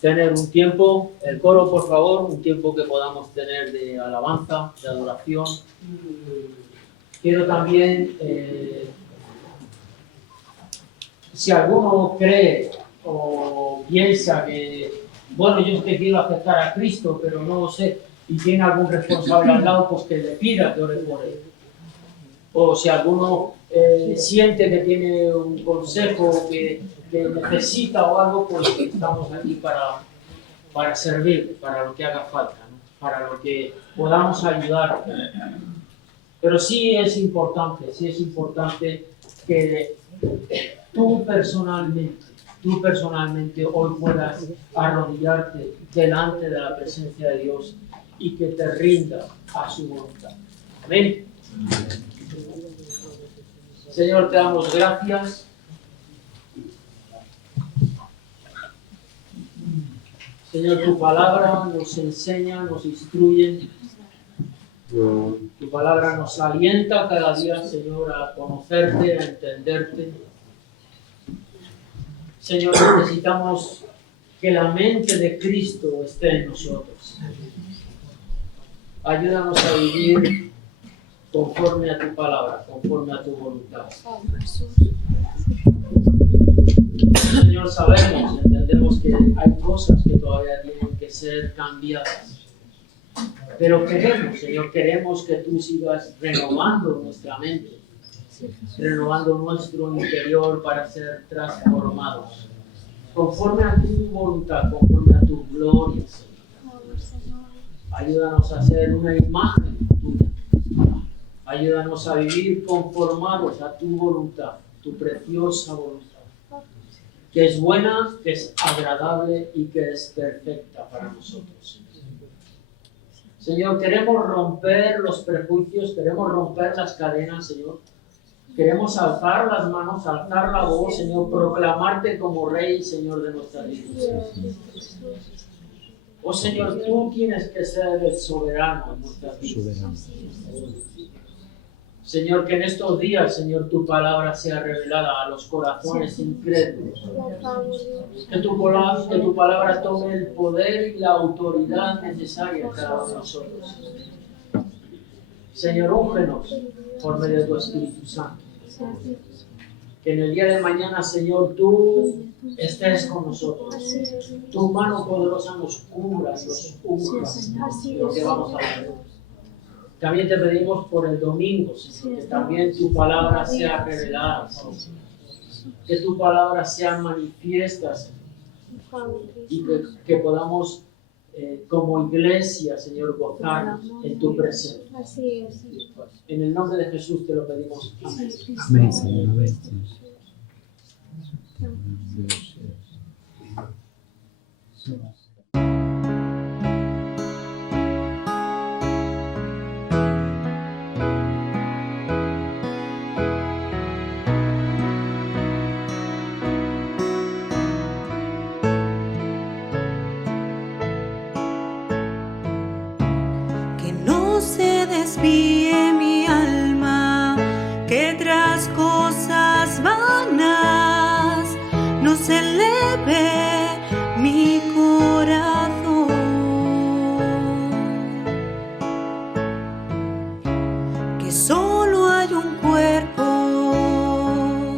tener un tiempo, el coro por favor, un tiempo que podamos tener de alabanza, de adoración. Quiero también, si alguno cree o piensa que, yo es que quiero aceptar a Cristo, pero no lo sé, y tiene algún responsable al lado, pues que le pida que ore por él. O si alguno siente que tiene un consejo que necesita o algo, pues estamos aquí para servir, para lo que haga falta, ¿no? Para lo que podamos ayudar. Pero sí es importante que tú personalmente hoy puedas arrodillarte delante de la presencia de Dios y que te rinda a su voluntad. Amén. Señor, te damos gracias. Señor, tu palabra nos enseña, nos instruye. Tu palabra nos alienta cada día, Señor, a conocerte, a entenderte. Señor, necesitamos que la mente de Cristo esté en nosotros. Ayúdanos a vivir conforme a tu palabra, conforme a tu voluntad. Señor, entendemos que hay cosas que todavía tienen que ser cambiadas. Pero queremos que tú sigas renovando nuestra mente, renovando nuestro interior para ser transformados, conforme a tu voluntad, conforme a tu gloria, Señor. Ayúdanos a ser una imagen tuya. Ayúdanos a vivir conformados a tu voluntad, tu preciosa voluntad, que es buena, que es agradable y que es perfecta para nosotros. Señor, queremos romper los prejuicios, queremos romper las cadenas, Señor. Queremos alzar las manos, alzar la voz, Señor, proclamarte como Rey, Señor, de nuestras vidas. Oh, Señor, tú tienes que ser el soberano en nuestras vidas. Señor, que en estos días, Señor, tu palabra sea revelada a los corazones incrédulos. Que tu palabra tome el poder y la autoridad necesaria cada uno de nosotros. Señor, úngenos por medio de tu Espíritu Santo. Que en el día de mañana, Señor, tú estés con nosotros. Tu mano poderosa nos cubra y nos unja lo que vamos a ver. También te pedimos por el domingo, Señor, que también tu palabra sea revelada, Señor. Que tu palabra sea manifiesta, Señor. Y que podamos, como iglesia, Señor, gozarnos en tu presencia. En el nombre de Jesús te lo pedimos. Amén. Amén, Señor. Amén. Que no se despide